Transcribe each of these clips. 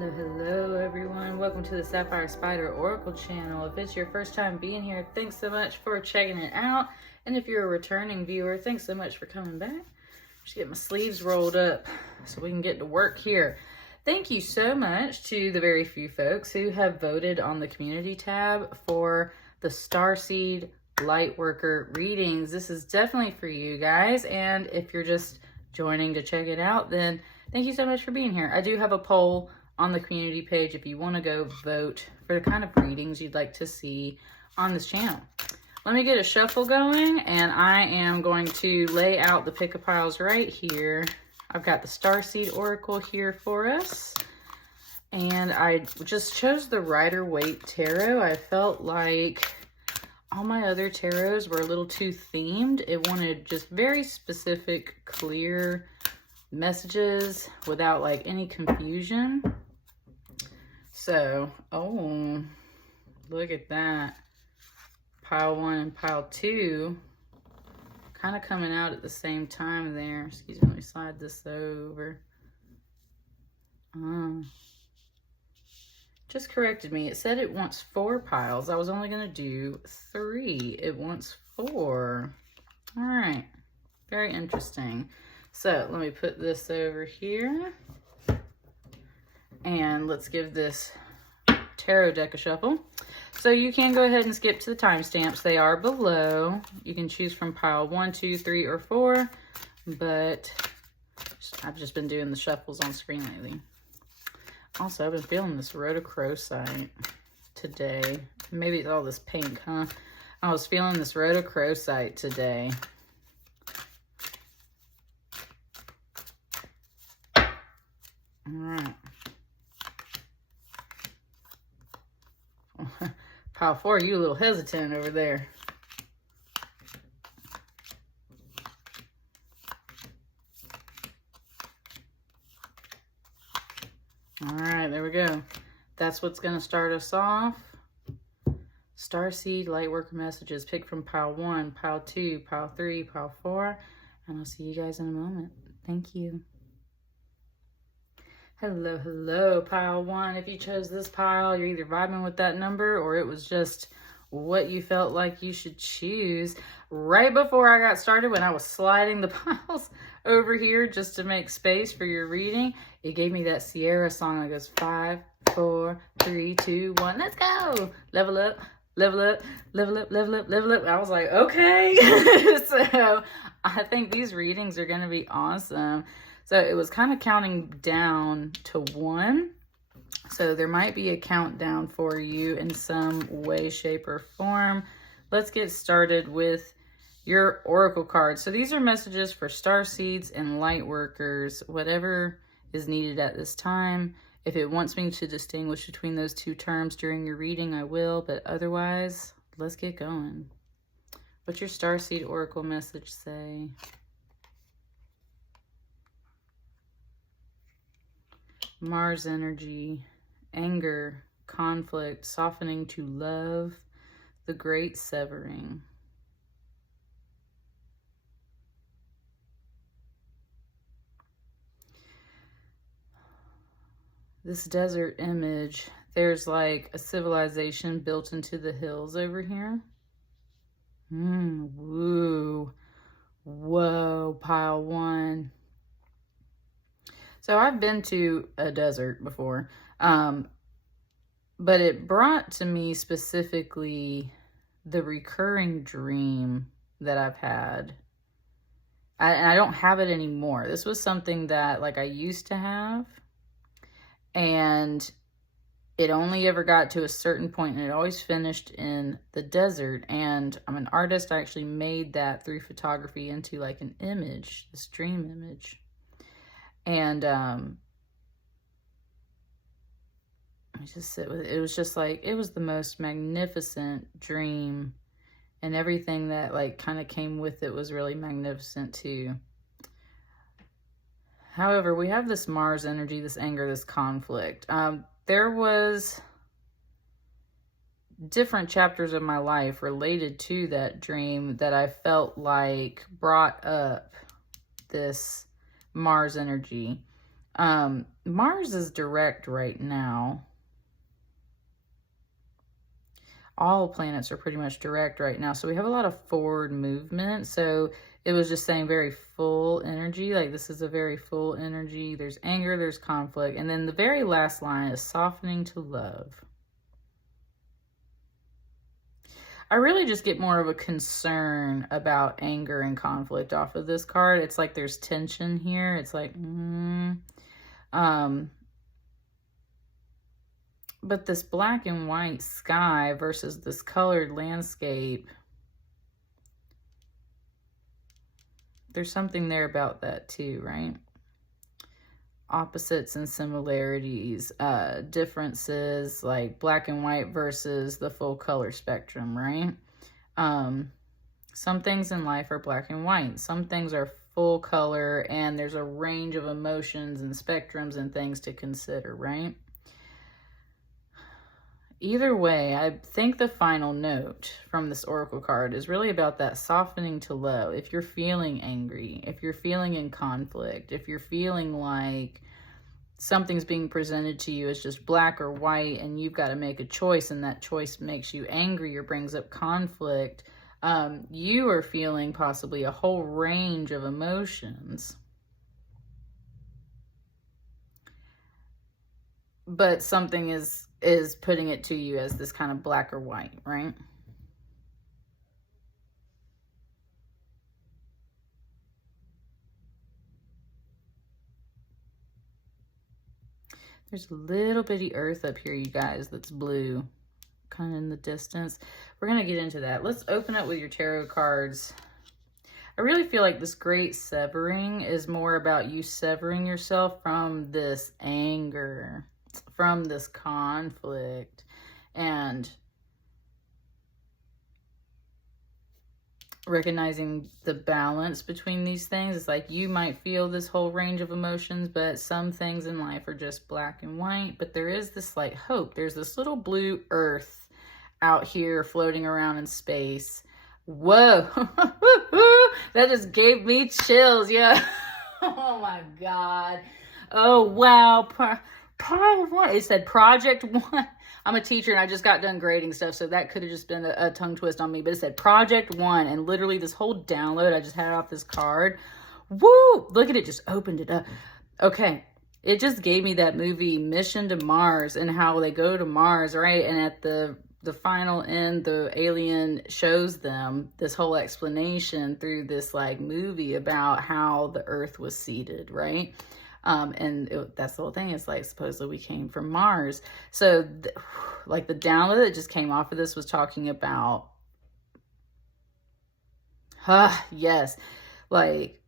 Hello everyone. Welcome to the Sapphire Spider Oracle channel. If it's your first time being here, thanks so much for checking it out. And if you're a returning viewer, thanks so much for coming back. Just get my sleeves rolled up so we can get to work here. Thank you so much to the very few folks who have voted on the community tab for the Starseed Lightworker readings. This is definitely for you guys. And if you're just joining to check it out, then thank you so much for being here. I do have a poll on the community page if you want to go vote for the kind of readings you'd like to see on this channel. Let me get a shuffle going, and I am going to lay out the pick-a-piles right here. I've got the Starseed Oracle here for us, and I just chose the Rider-Waite Tarot. I felt like all my other tarots were a little too themed. It wanted just very specific, clear messages without like any confusion. So, oh, look at that. Pile 1 and pile 2 kind of coming out at the same time there. Excuse me, let me slide this over. Just corrected me. It said it wants 4 piles. I was only going to do 3. It wants 4. All right. Very interesting. So let me put this over here. And let's give this tarot deck a shuffle. So you can go ahead and skip to the timestamps. They are below. You can choose from pile 1, 2, 3, or 4. But I've just been doing the shuffles on screen lately. Also, I've been feeling this Rhodochrosite today. Maybe it's all this pink, huh? I was feeling this Rhodochrosite today. All right. Pile 4, you a little hesitant over there. All right, there we go. That's what's going to start us off. Starseed Lightworker messages. Pick from pile 1, pile 2, pile 3, pile 4. And I'll see you guys in a moment. Thank you. Hello, hello, pile 1. If you chose this pile, you're either vibing with that number or it was just what you felt like you should choose. Right before I got started, when I was sliding the piles over here just to make space for your reading, it gave me that Sierra song that goes 5, 4, 3, 2, 1. Let's go. Level up, level up, level up, level up, level up. I was like, okay. So I think these readings are going to be awesome. So it was kind of counting down to 1. So there might be a countdown for you in some way, shape, or form. Let's get started with your oracle cards. So these are messages for starseeds and lightworkers, whatever is needed at this time. If it wants me to distinguish between those two terms during your reading, I will. But otherwise, let's get going. What's your starseed oracle message say? Mars energy, anger, conflict, softening to love, the great severing. This desert image, there's like a civilization built into the hills over here. Woo. Whoa, pile 1. So I've been to a desert before, but it brought to me specifically the recurring dream that I've had. And I don't have it anymore. This was something that like I used to have, and it only ever got to a certain point, and it always finished in the desert. And I'm an artist. I actually made that through photography into like an image, this dream image. And I just sit with it. It was just like, it was the most magnificent dream, and everything that like kind of came with it was really magnificent too. However, we have this Mars energy, this anger, this conflict. There was different chapters of my life related to that dream that I felt like brought up this Mars energy. Mars is direct right now. All planets are pretty much direct right now. So we have a lot of forward movement. So it was just saying very full energy. Like this is a very full energy. There's anger, there's conflict. And then the very last line is softening to love. I really just get more of a concern about anger and conflict off of this card. It's like there's tension here. It's like, but this black and white sky versus this colored landscape, there's something there about that too, right? Opposites and similarities, differences, like black and white versus the full color spectrum, right? Some things in life are black and white. Some things are full color, and there's a range of emotions and spectrums and things to consider, right? Either way, I think the final note from this oracle card is really about that softening to love. If you're feeling angry, if you're feeling in conflict, if you're feeling like something's being presented to you as just black or white and you've got to make a choice and that choice makes you angry or brings up conflict, you are feeling possibly a whole range of emotions. But something is putting it to you as this kind of black or white, right? There's a little bitty earth up here, you guys, that's blue, kind of in the distance. We're going to get into that. Let's open up with your tarot cards. I really feel like this great severing is more about you severing yourself from this anger, from this conflict, and recognizing the balance between these things. It's like you might feel this whole range of emotions, but some things in life are just black and white. But there is this like hope. There's this little blue earth out here floating around in space. Whoa. That just gave me chills. Yeah. Oh my God. Oh wow. Part one. It said Project One. I'm a teacher and I just got done grading stuff, so that could have just been a tongue twist on me. But it said Project One, and literally this whole download I just had off this card. Woo! Look at it, just opened it up. Okay, it just gave me that movie Mission to Mars and how they go to Mars, right? And at the final end, the alien shows them this whole explanation through this like movie about how the Earth was seeded, right? That's the whole thing. It's like supposedly we came from Mars. So like the download that just came off of this was talking about yes, like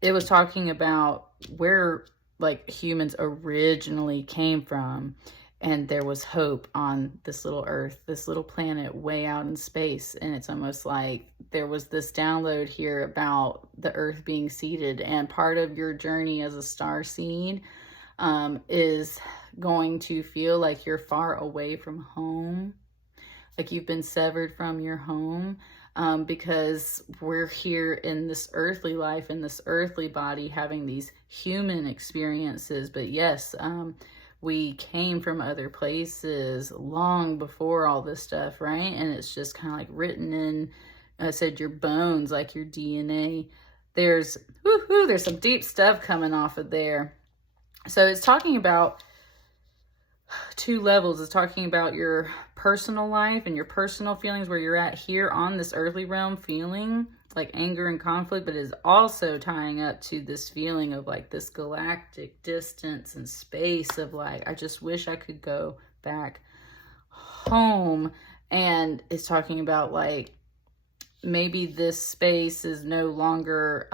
it was talking about where like humans originally came from, and there was hope on this little Earth, this little planet way out in space. And it's almost like there was this download here about the Earth being seeded, and part of your journey as a star seed is going to feel like you're far away from home, like you've been severed from your home, because we're here in this earthly life, in this earthly body, having these human experiences. But yes, we came from other places long before all this stuff, right? And it's just kind of like written in, I said, your bones, like your DNA. There's some deep stuff coming off of there. So it's talking about two levels. It's talking about your personal life and your personal feelings, where you're at here on this earthly realm feeling like anger and conflict, but it is also tying up to this feeling of like this galactic distance and space of like, I just wish I could go back home. And it's talking about like, maybe this space is no longer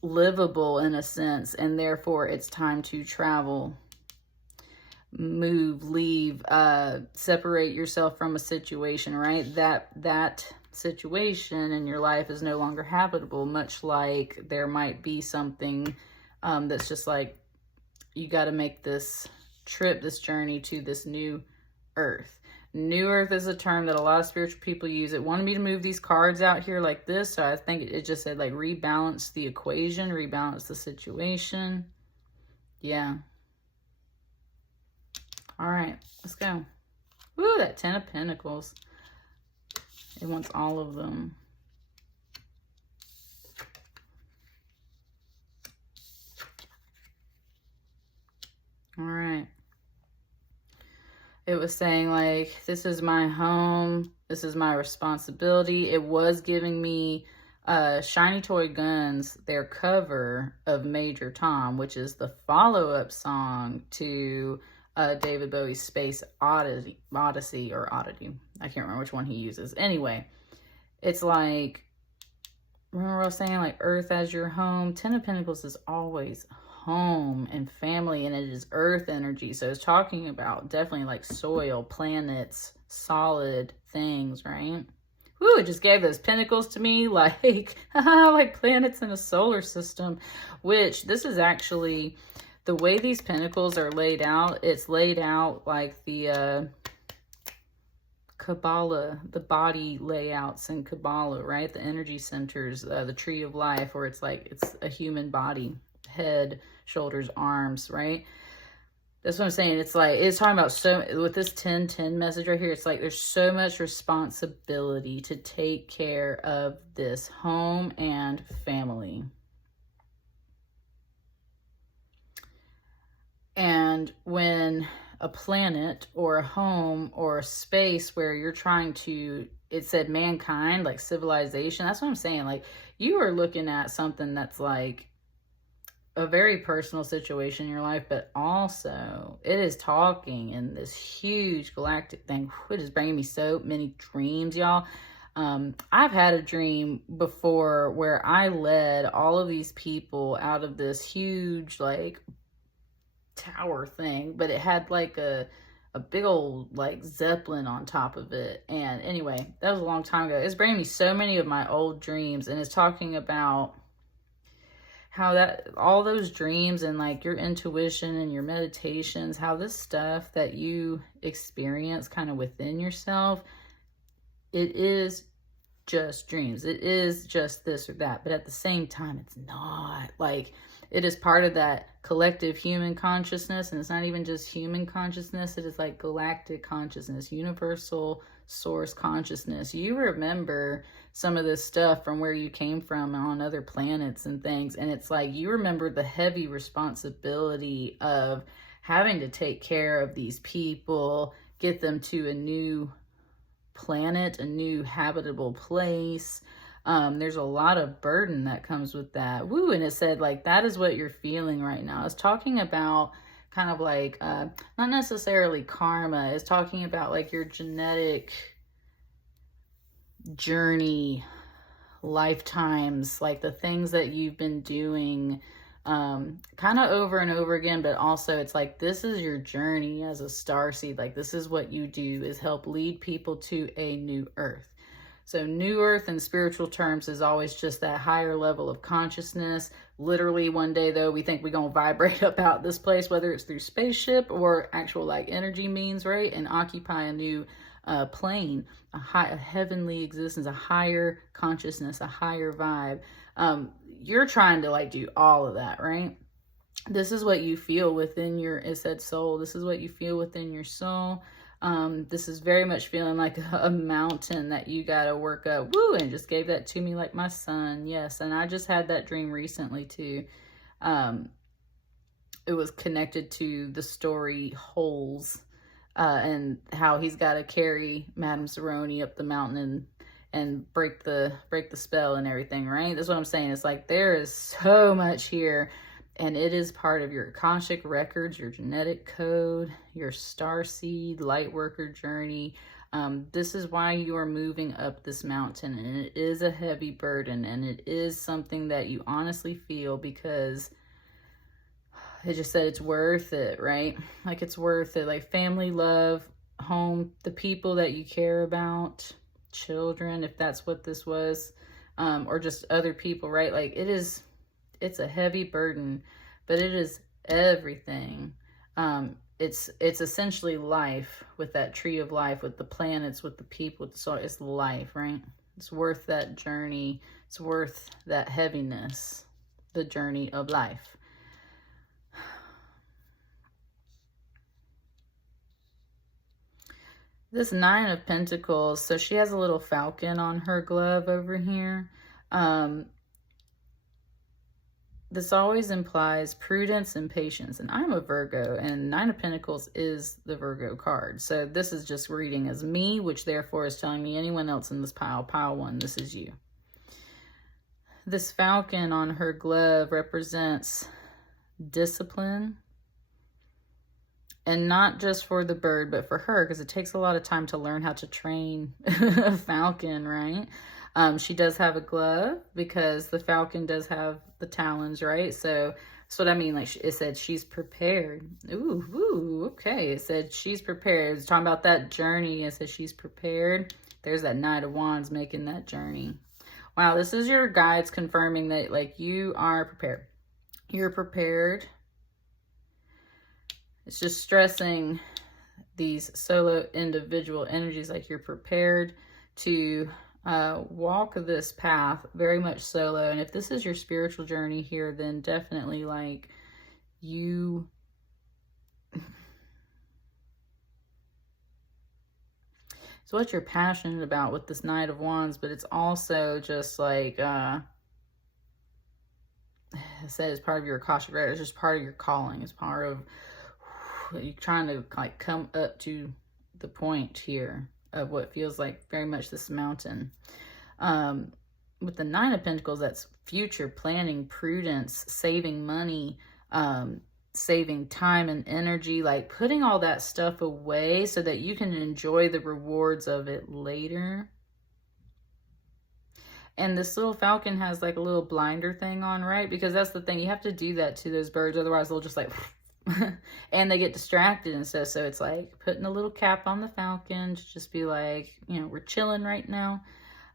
livable in a sense, and therefore it's time to travel, move, leave, separate yourself from a situation, right? That situation in your life is no longer habitable, much like there might be something that's just like, you got to make this trip, this journey to this new Earth. New Earth is a term that a lot of spiritual people use. It wanted me to move these cards out here like this, so I think it just said like rebalance the equation, rebalance the situation. Yeah. All right, let's go. Woo, that 10 of Pentacles. It wants all of them. All right. It was saying like, this is my home. This is my responsibility. It was giving me Shiny Toy Guns, their cover of Major Tom, which is the follow-up song to David Bowie's Space Odyssey. I can't remember which one he uses. Anyway, it's like, remember what I was saying? Like Earth as your home. 10 of Pentacles is always home and family, and it is earth energy, so it's talking about definitely like soil, planets, solid things, right? Woo, it just gave those pentacles to me like like planets in a solar system, which this is actually the way these pentacles are laid out. It's laid out like the Kabbalah, the body layouts in Kabbalah, right? The energy centers, the tree of life, where it's like it's a human body, head, shoulders, arms, right? That's what I'm saying. It's like, it's talking about, so with this 10-10 message right here, it's like there's so much responsibility to take care of this home and family. And when a planet or a home or a space where you're trying to, it said mankind, like civilization, that's what I'm saying. Like you are looking at something that's like a very personal situation in your life, but also it is talking in this huge galactic thing. It is bringing me so many dreams, y'all. I've had a dream before where I led all of these people out of this huge like tower thing, but it had like a big old like Zeppelin on top of it. And anyway, that was a long time ago. It's bringing me so many of my old dreams, and it's talking about how that all those dreams and like your intuition and your meditations, how this stuff that you experience kind of within yourself, it is just dreams. It is just this or that, but at the same time, it's not. Like it is part of that collective human consciousness, and it's not even just human consciousness. It is like galactic consciousness, universal source consciousness. You remember some of this stuff from where you came from on other planets and things, and it's like you remember the heavy responsibility of having to take care of these people, get them to a new planet, a new habitable place. There's a lot of burden that comes with that. Woo, and it said like that is what you're feeling right now. It's talking about kind of like not necessarily karma. It's talking about like your genetic journey, lifetimes, like the things that you've been doing kind of over and over again, but also it's like this is your journey as a starseed. Like this is what you do, is help lead people to a new earth. So new earth in spiritual terms is always just that higher level of consciousness. Literally one day though, we think we're going to vibrate up out this place, whether it's through spaceship or actual like energy means, right? And occupy a new plane, a heavenly existence, a higher consciousness, a higher vibe. You're trying to like do all of that, right? This is what you feel within your, it said soul. This is what you feel within your soul. This is very much feeling like a mountain that you got to work up. Woo, and just gave that to me like my son. Yes. And I just had that dream recently too. It was connected to the story Holes, and how he's got to carry Madame Zeroni up the mountain and break the spell and everything, right? That's what I'm saying. It's like there is so much here. And it is part of your Akashic records, your genetic code, your Starseed Lightworker journey. This is why you are moving up this mountain, and it is a heavy burden, and it is something that you honestly feel, because it just said it's worth it, right? Like it's worth it. Like family, love, home, the people that you care about, children, if that's what this was, or just other people, right? Like it's a heavy burden, but it is everything. it's essentially life, with that tree of life, with the planets, with the people, with the soul. It's life, right? It's worth that journey. It's worth that heaviness, the journey of life. This Nine of Pentacles, so she has a little falcon on her glove over here. This always implies prudence and patience. And I'm a Virgo, and Nine of Pentacles is the Virgo card. So this is just reading as me, which therefore is telling me anyone else in this pile, pile one, this is you. This falcon on her glove represents discipline. And not just for the bird, but for her, because it takes a lot of time to learn how to train a falcon, right? She does have a glove because the falcon does have the talons, right? So that's what I mean. Like it said, she's prepared. Ooh, okay. It said she's prepared. It's talking about that journey. It says she's prepared. There's that Knight of Wands making that journey. Wow, this is your guides confirming that, like, you are prepared. You're prepared. It's just stressing these solo individual energies, like you're prepared to walk this path very much solo. And if this is your spiritual journey here, then definitely like you it's what you're passionate about with this Knight of Wands, but it's also just like I said, it's part of your Akashic record. It's just part of your calling. It's part of you're trying to like come up to the point here of what feels like very much this mountain. With the Nine of Pentacles, that's future planning, prudence, saving money, saving time and energy, like putting all that stuff away so that you can enjoy the rewards of it later. And this little falcon has like a little blinder thing on, right? Because that's the thing, you have to do that to those birds, otherwise they'll just like and they get distracted and stuff. So it's like putting a little cap on the falcon to just be like, you know, we're chilling right now.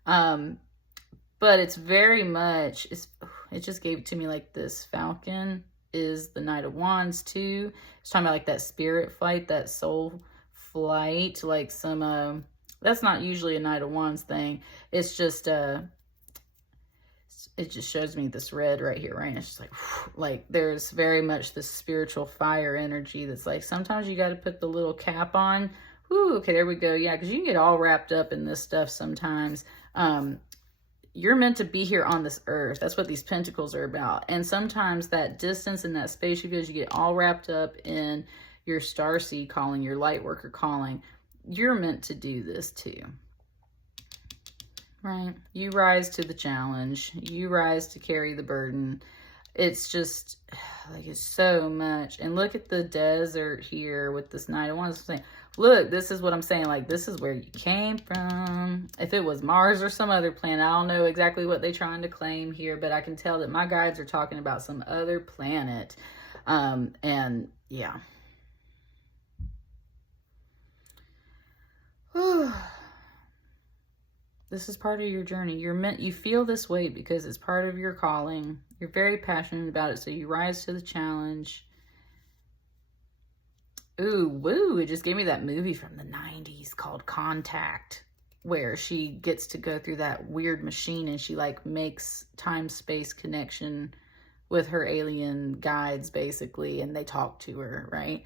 But it's very much, it just gave it to me like this falcon is the Knight of Wands too. It's talking about like that spirit flight, that soul flight, like some, that's not usually a Knight of Wands thing. It's just, it just shows me this red right here, right? And it's just like there's very much this spiritual fire energy that's like, sometimes you got to put the little cap on. Ooh, okay, there we go. Yeah, because you can get all wrapped up in this stuff sometimes. You're meant to be here on this earth. That's what these pentacles are about. And sometimes that distance and that space you feel, you get all wrapped up in your starseed calling, your Lightworker calling. You're meant to do this too. Right? You rise to the challenge. You rise to carry the burden. It's just, like, it's so much. And look at the desert here with this Knight of Wands. Saying, look, this is what I'm saying. Like, this is where you came from. If it was Mars or some other planet, I don't know exactly what they're trying to claim here, but I can tell that my guides are talking about some other planet. And, yeah. Whew. This is part of your journey. You feel this weight because it's part of your calling. You're very passionate about it, so you rise to the challenge. Ooh, woo, it just gave me that movie from the 90s called Contact, where she gets to go through that weird machine and she like makes time-space connection with her alien guides basically, and they talk to her, right?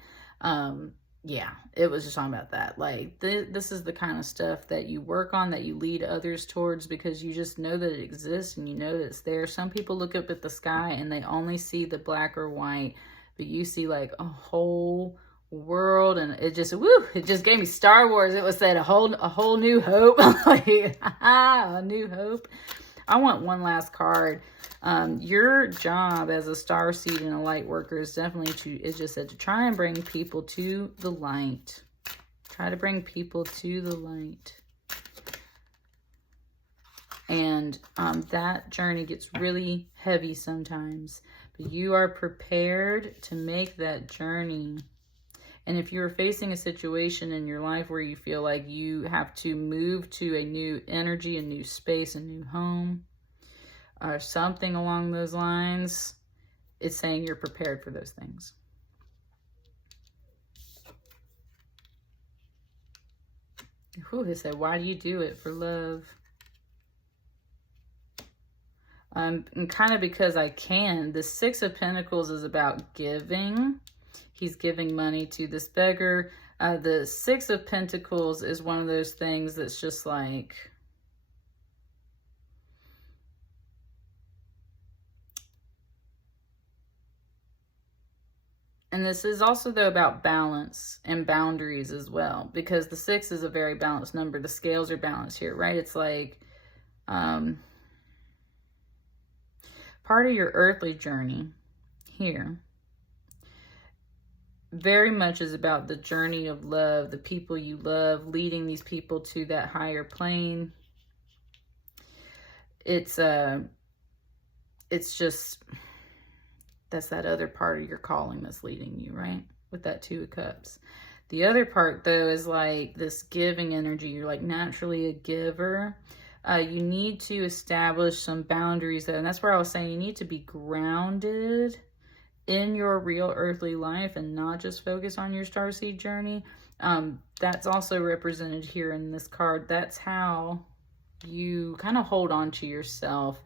Yeah, it was just talking about that. Like, this is the kind of stuff that you work on, that you lead others towards, because you just know that it exists and you know that it's there. Some people look up at the sky and they only see the black or white, but you see like a whole world, and it just, woo, it just gave me Star Wars. It was said a whole new hope. Like, a new hope. I want one last card. Your job as a starseed and a light worker is definitely it just said to try and bring people to the light. Try to bring people to the light. And that journey gets really heavy sometimes, but you are prepared to make that journey. And if you're facing a situation in your life where you feel like you have to move to a new energy, a new space, a new home, or something along those lines, it's saying you're prepared for those things. Whew, they said, why do you do it? For love. And kind of because I can. The Six of Pentacles is about giving. He's giving money to this beggar. The Six of Pentacles is one of those things that's just like, and this is also, though, about balance and boundaries as well, because the 6 is a very balanced number. The scales are balanced here, right? It's like, part of your earthly journey here very much is about the journey of love, the people you love, leading these people to that higher plane. It's just, that's that other part of your calling that's leading you, right? With that Two of Cups. The other part, though, is like this giving energy. You're like naturally a giver. You need to establish some boundaries, though. And that's where I was saying you need to be grounded in your real earthly life and not just focus on your starseed journey. That's also represented here in this card. That's how you kind of hold on to yourself.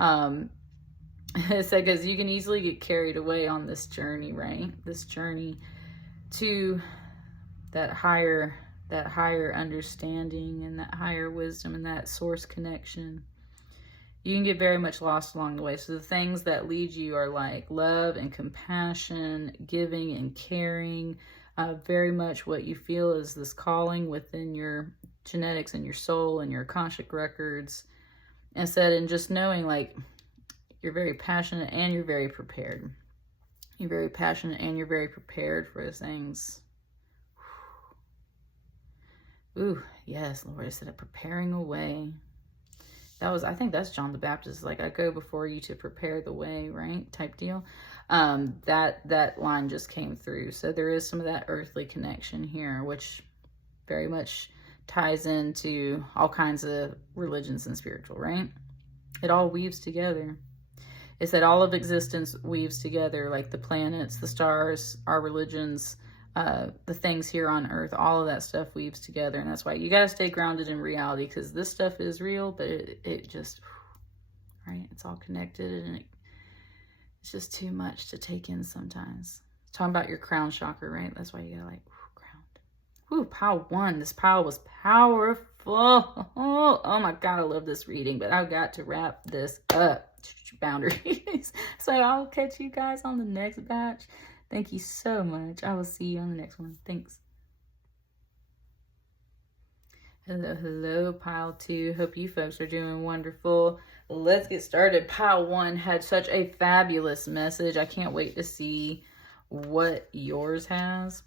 It's like, because you can easily get carried away on this journey, right? This journey to that higher understanding and that higher wisdom and that source connection. You can get very much lost along the way. So the things that lead you are like love and compassion, giving and caring. Very much what you feel is this calling within your genetics and your soul and your Akashic records. Instead, and just knowing like you're very passionate and you're very prepared. You're very passionate and you're very prepared for those things. Ooh, yes, Lord, I said preparing a way. That was, I think that's John the Baptist, like, I go before you to prepare the way, right? Type deal. That line just came through. So there is some of that earthly connection here, which very much ties into all kinds of religions and spiritual, right? It all weaves together. It's that all of existence weaves together, like the planets, the stars, our religions, the things here on earth, all of that stuff weaves together. And that's why you got to stay grounded in reality, because this stuff is real, but it just, right? It's all connected, and it's just too much to take in sometimes. Talking about your crown chakra, right? That's why you got to like ground. Ooh, pile 1. This pile was powerful. Oh my God, I love this reading, but I've got to wrap this up. Boundaries. So I'll catch you guys on the next batch. Thank you so much. I will see you on the next one. Thanks. Hello, pile 2. Hope you folks are doing wonderful. Let's get started. Pile 1 had such a fabulous message. I can't wait to see what yours has.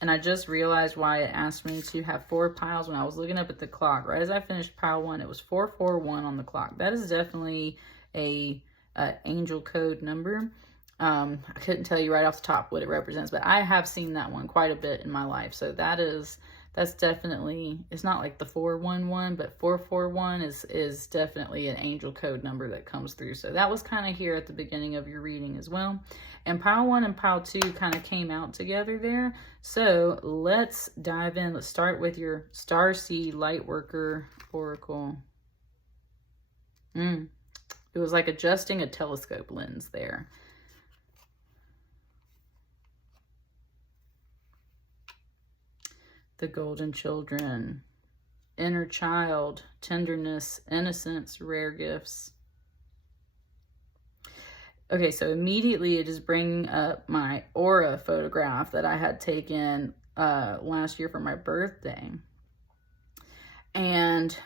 And I just realized why it asked me to have 4 piles when I was looking up at the clock. Right as I finished pile 1, it was 441 on the clock. That is definitely a angel code number. I couldn't tell you right off the top what it represents, but I have seen that one quite a bit in my life. So that's definitely, it's not like the 411, but 441 is definitely an angel code number that comes through. So that was kind of here at the beginning of your reading as well. And pile 1 and pile 2 kind of came out together there. So let's dive in. Let's start with your Starseed Lightworker Oracle. It was like adjusting a telescope lens there. The Golden Children, inner child, tenderness, innocence, rare gifts. Okay, so immediately it is bringing up my aura photograph that I had taken last year for my birthday. And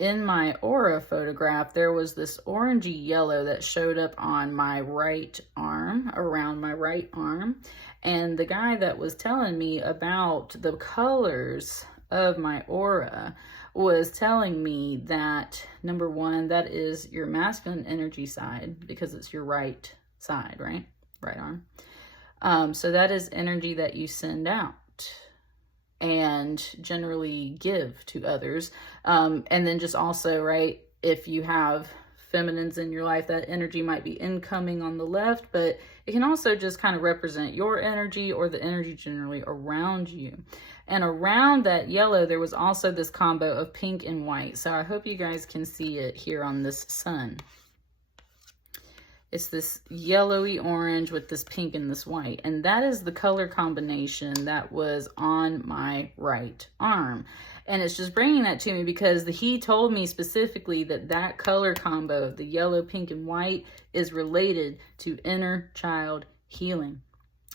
in my aura photograph, there was this orangey yellow that showed up on my right arm, around my right arm. And the guy that was telling me about the colors of my aura was telling me that, number 1, that is your masculine energy side, because it's your right side, right? Right arm. So that is energy that you send out and generally give to others. And then just also, right, if you have feminines in your life. That energy might be incoming on the left, but it can also just kind of represent your energy or the energy generally around you. And around that yellow, there was also this combo of pink and white. So I hope you guys can see it here on this sun. It's this yellowy orange with this pink and this white. And that is the color combination that was on my right arm. And it's just bringing that to me because he told me specifically that that color combo of the yellow, pink, and white is related to inner child healing.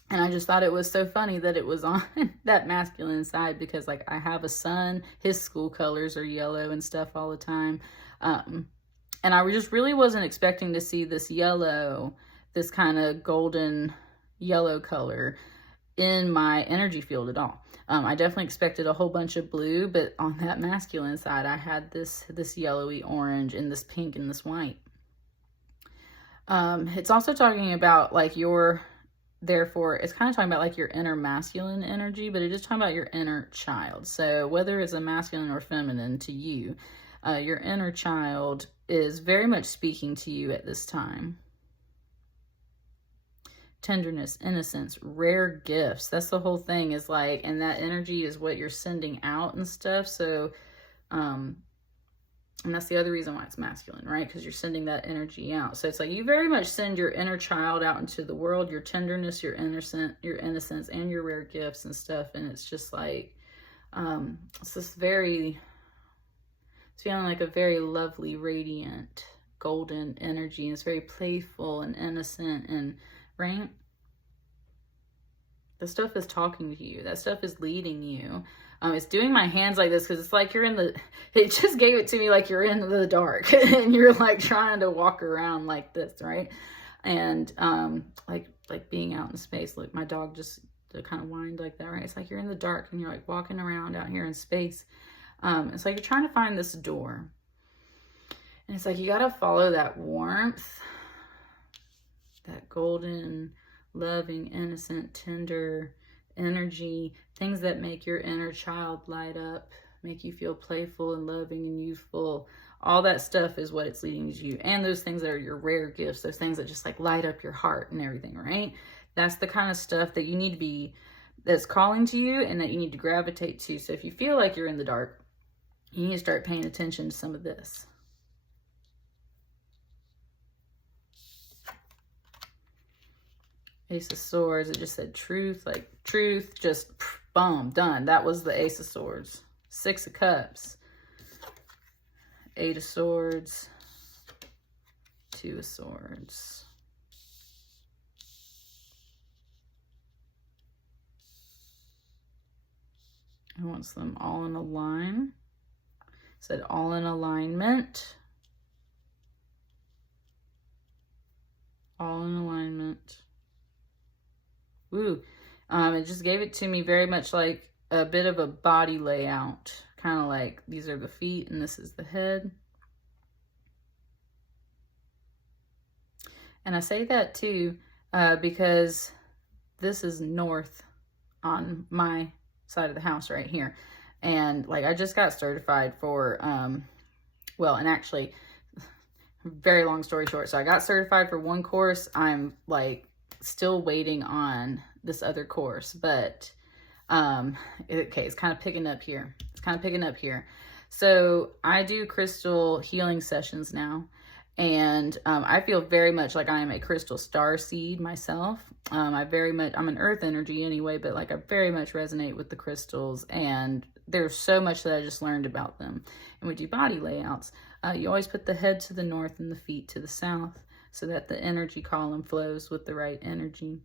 And I just thought it was so funny that it was on that masculine side because, like, I have a son, his school colors are yellow and stuff all the time. And I just really wasn't expecting to see this yellow, this kind of golden yellow color in my energy field at all. I definitely expected a whole bunch of blue, but on that masculine side, I had this yellowy orange and this pink and this white. It's also talking about like therefore, it's kind of talking about like your inner masculine energy, but it is talking about your inner child. So whether it's a masculine or feminine to you, your inner child is very much speaking to you at this time. Tenderness, innocence, rare gifts. That's the whole thing, is like, and that energy is what you're sending out and stuff. So, and that's the other reason why it's masculine, right? Because you're sending that energy out. So it's like you very much send your inner child out into the world, your tenderness, your innocence, and your rare gifts and stuff. And it's just like, it's this it's feeling like a very lovely, radiant, golden energy. And it's very playful and innocent and, right? The stuff is talking to you. That stuff is leading you. It's doing my hands like this because it's like it just gave it to me like you're in the dark and you're like trying to walk around like this, right? And like being out in space. Look, my dog just kind of whined like that, right? It's like you're in the dark and you're like walking around out here in space. It's like you're trying to find this door. And it's like you got to follow that warmth, that golden, loving, innocent, tender energy, things that make your inner child light up, make you feel playful and loving and youthful. All that stuff is what it's leading to you. And those things that are your rare gifts, those things that just like light up your heart and everything, right? That's the kind of stuff that you need to be, that's calling to you and that you need to gravitate to. So if you feel like you're in the dark, you need to start paying attention to some of this. Ace of Swords, it just said truth, like truth, just boom, done. That was the Ace of Swords. Six of Cups. Eight of Swords. Two of Swords. I want them all in a line. Said all in alignment. All in alignment. Ooh, it just gave it to me very much like a bit of a body layout. Kind of like these are the feet and this is the head. And I say that too because this is north on my side of the house right here. And like I just got certified for, well, and actually, very long story short. So I got certified for one course. I'm like still waiting on this other course, but okay, it's kind of picking up here. It's kind of picking up here. So I do crystal healing sessions now, and I feel very much like I am a crystal starseed myself. I'm an earth energy anyway, but like I very much resonate with the crystals, and there's so much that I just learned about them. And we do body layouts. You always put the head to the north and the feet to the south, so that the energy column flows with the right energy.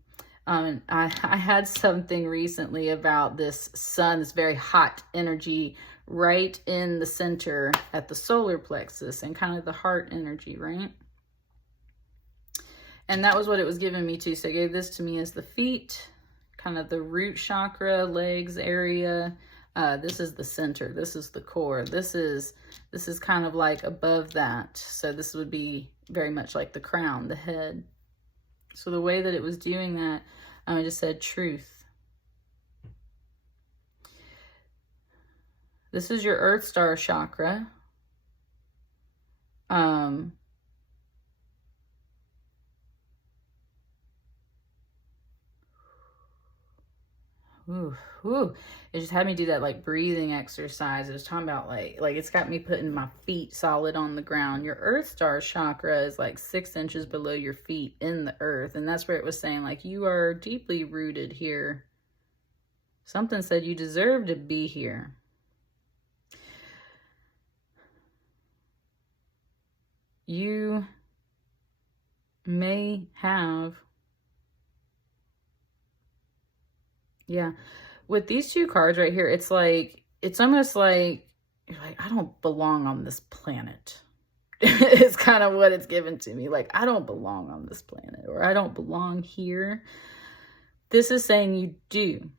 And I had something recently about this sun, this very hot energy right in the center at the solar plexus and kind of the heart energy, right? And that was what it was giving me too. So it gave this to me as the feet, kind of the root chakra, legs area. This is the center. This is the core. This is kind of like above that. So this would be very much like the crown, the head. So the way that it was doing that, I just said truth. This is your Earth Star chakra. Ooh, ooh. It just had me do that like breathing exercise. It was talking about like it's got me putting my feet solid on the ground. Your earth star chakra is like 6 inches below your feet in the earth. And that's where it was saying like you are deeply rooted here. Something said you deserve to be here. You may have, yeah, with these two cards right here, it's like, it's almost like, you're like, I don't belong on this planet. It's kind of what it's given to me. Like, I don't belong on this planet, or I don't belong here. This is saying you do.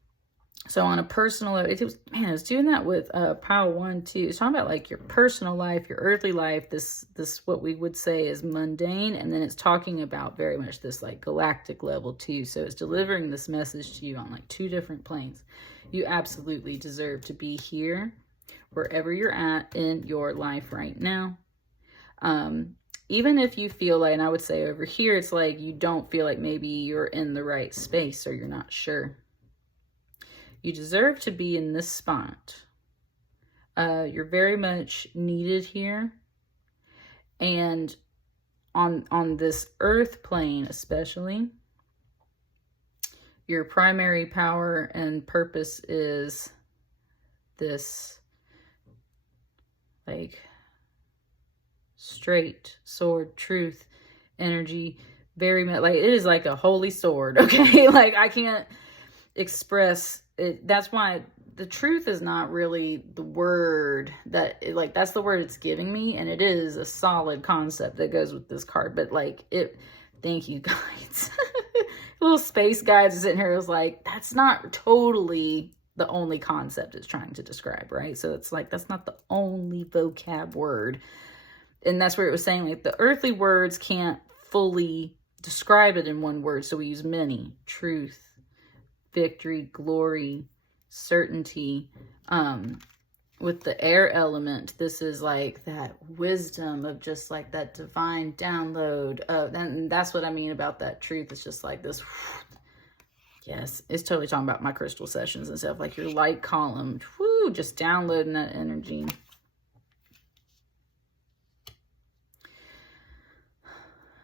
So on a personal level, it was doing that with pile 1 too. It's talking about like your personal life, your earthly life, this what we would say is mundane, and then it's talking about very much this like galactic level too. So it's delivering this message to you on like 2 different planes. You absolutely deserve to be here, wherever you're at in your life right now. Even if you feel like, and I would say over here, it's like you don't feel like maybe you're in the right space or you're not sure. You deserve to be in this spot. You're very much needed here. And on this earth plane especially, your primary power and purpose is this like straight sword, truth, energy, very much like it is like a holy sword, okay? Like I can't express it. That's why the truth is not really the word that like that's the word it's giving me, and it is a solid concept that goes with this card, but like it, thank you guys. Little space guides sitting here was like, that's not totally the only concept it's trying to describe, right? So it's like that's not the only vocab word. And that's where it was saying like the earthly words can't fully describe it in one word, so we use many. Truth, victory, glory, certainty. With the air element, this is like that wisdom of just like that divine download of, and that's what I mean about that truth. It's just like this. Yes, it's totally talking about my crystal sessions and stuff, like your light column, whoo, just downloading that energy.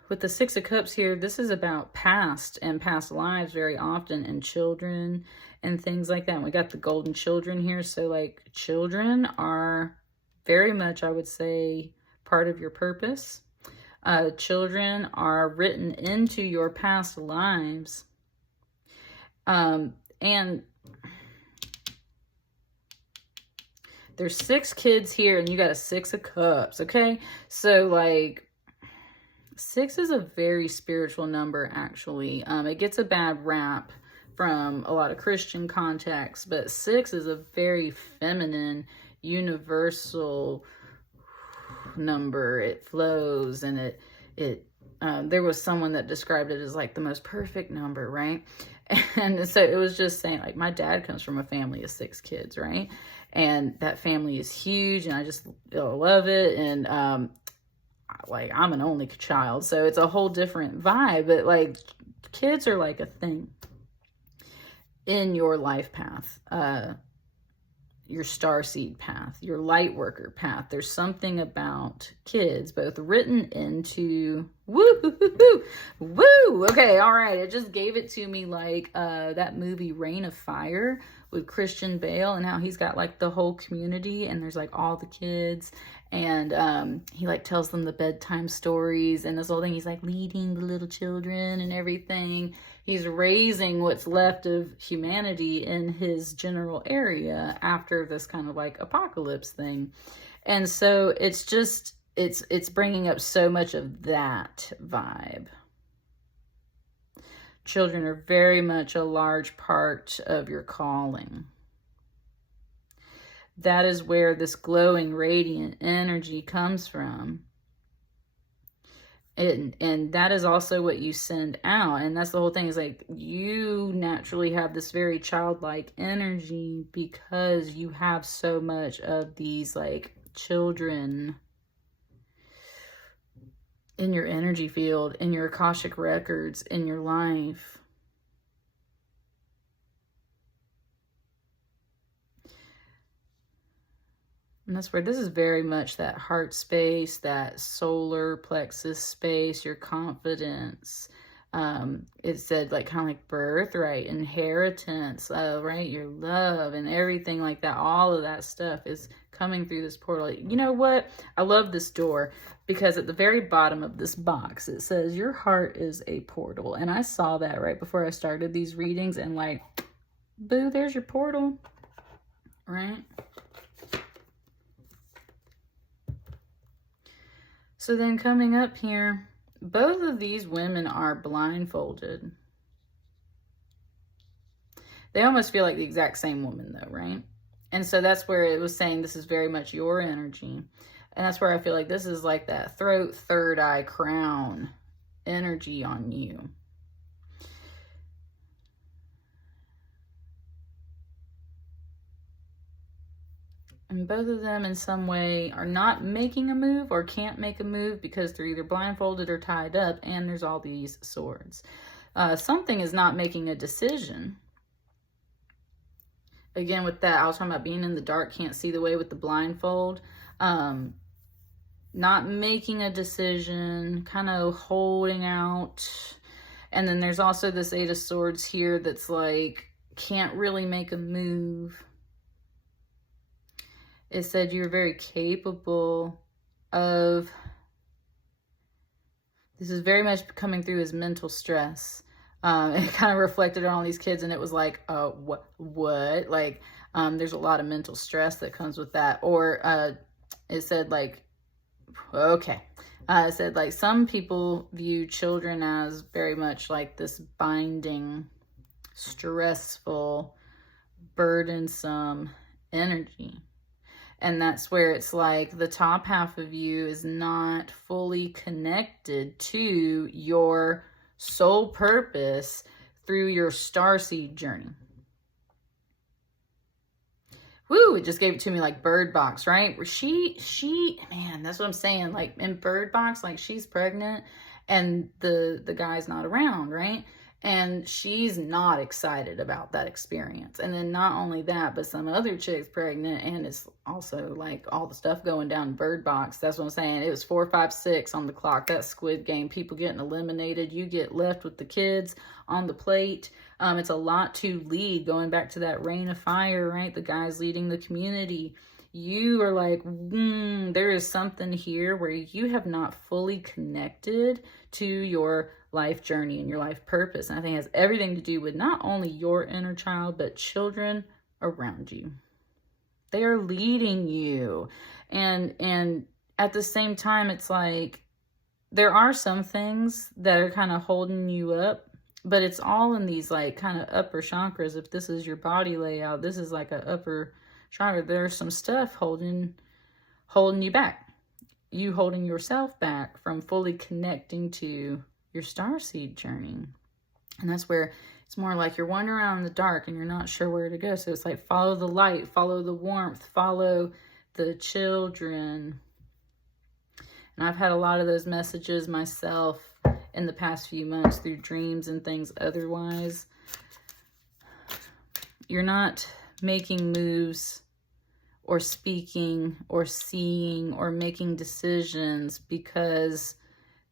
With the 6 of Cups here, this is about past and past lives very often, and children and things like that. And we got the golden children here. So like children are very much, I would say, part of your purpose. Children are written into your past lives. And there's 6 kids here and you got a 6 of Cups. Okay. So like, 6 is a very spiritual number, actually. It gets a bad rap from a lot of Christian contexts, but 6 is a very feminine, universal number. It flows, and there was someone that described it as like the most perfect number, right? And so it was just saying, like, my dad comes from a family of 6 kids, right? And that family is huge, and I just love it. And like I'm an only child, so it's a whole different vibe, but like kids are like a thing in your life path, your starseed path, your lightworker path. There's something about kids both written into woo. Okay, all right, it just gave it to me like that movie Reign of Fire with Christian Bale, and how he's got like the whole community, and there's like all the kids, and he like tells them the bedtime stories and this whole thing. He's like leading the little children and everything. He's raising what's left of humanity in his general area after this kind of like apocalypse thing. And so it's just, it's bringing up so much of that vibe. Children are very much a large part of your calling. That is where this glowing, radiant energy comes from. And that is also what you send out. And that's the whole thing, is like you naturally have this very childlike energy because you have so much of these like children in your energy field, in your Akashic records, in your life. And that's where this is very much that heart space, that solar plexus space, your confidence. It said like kind of like birthright, inheritance, right? Your love and everything like that. All of that stuff is coming through this portal. You know what? I love this door because at the very bottom of this box, it says your heart is a portal. And I saw that right before I started these readings and like, boo, there's your portal, right? So then coming up here, both of these women are blindfolded. They almost feel like the exact same woman though, right? And so that's where it was saying this is very much your energy. And that's where I feel like this is like that throat, third eye, crown energy on you. And both of them in some way are not making a move or can't make a move because they're either blindfolded or tied up, and there's all these swords. Something is not making a decision. Again, with that, I was talking about being in the dark, can't see the way with the blindfold. Not making a decision, kind of holding out. And then there's also this Eight of Swords here that's like, can't really make a move. It said you're very capable of, this is very much coming through as mental stress. It kind of reflected on all these kids and it was like, what? Like, there's a lot of mental stress that comes with that. Or it said like, okay. It said like some people view children as very much like this binding, stressful, burdensome energy. And that's where it's like the top half of you is not fully connected to your soul purpose through your starseed journey. Woo, it just gave it to me like Bird Box, right? Where she, man, that's what I'm saying. Like in Bird Box, like she's pregnant and the guy's not around, right? And she's not excited about that experience. And then not only that, but some other chick's pregnant and it's also like all the stuff going down Bird Box. That's what I'm saying. It was 4, 5, 6 on the clock. That Squid Game, people getting eliminated. You get left with the kids on the plate. It's a lot to lead, going back to that Rain of Fire, right? The guys leading the community. You are like, there is something here where you have not fully connected to your life journey and your life purpose. And I think it has everything to do with not only your inner child, but children around you. They are leading you. And at the same time, it's like, there are some things that are kind of holding you up, but it's all in these like kind of upper chakras. If this is your body layout, this is like an upper chakra. There's some stuff holding you back. You holding yourself back from fully connecting to your starseed journey. And that's where it's more like you're wandering around in the dark and you're not sure where to go. So it's like follow the light, follow the warmth, follow the children. And I've had a lot of those messages myself in the past few months through dreams and things otherwise. You're not making moves or speaking or seeing or making decisions because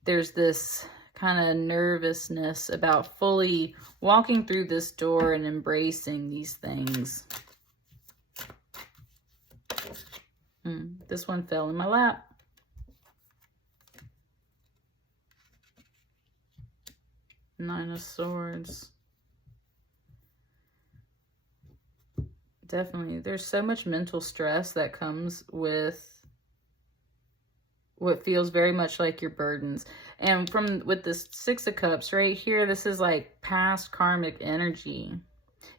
there's this kind of nervousness about fully walking through this door and embracing these things. This one fell in my lap. Nine of Swords. Definitely. There's so much mental stress that comes with what feels very much like your burdens. And with this Six of Cups right here, this is like past karmic energy.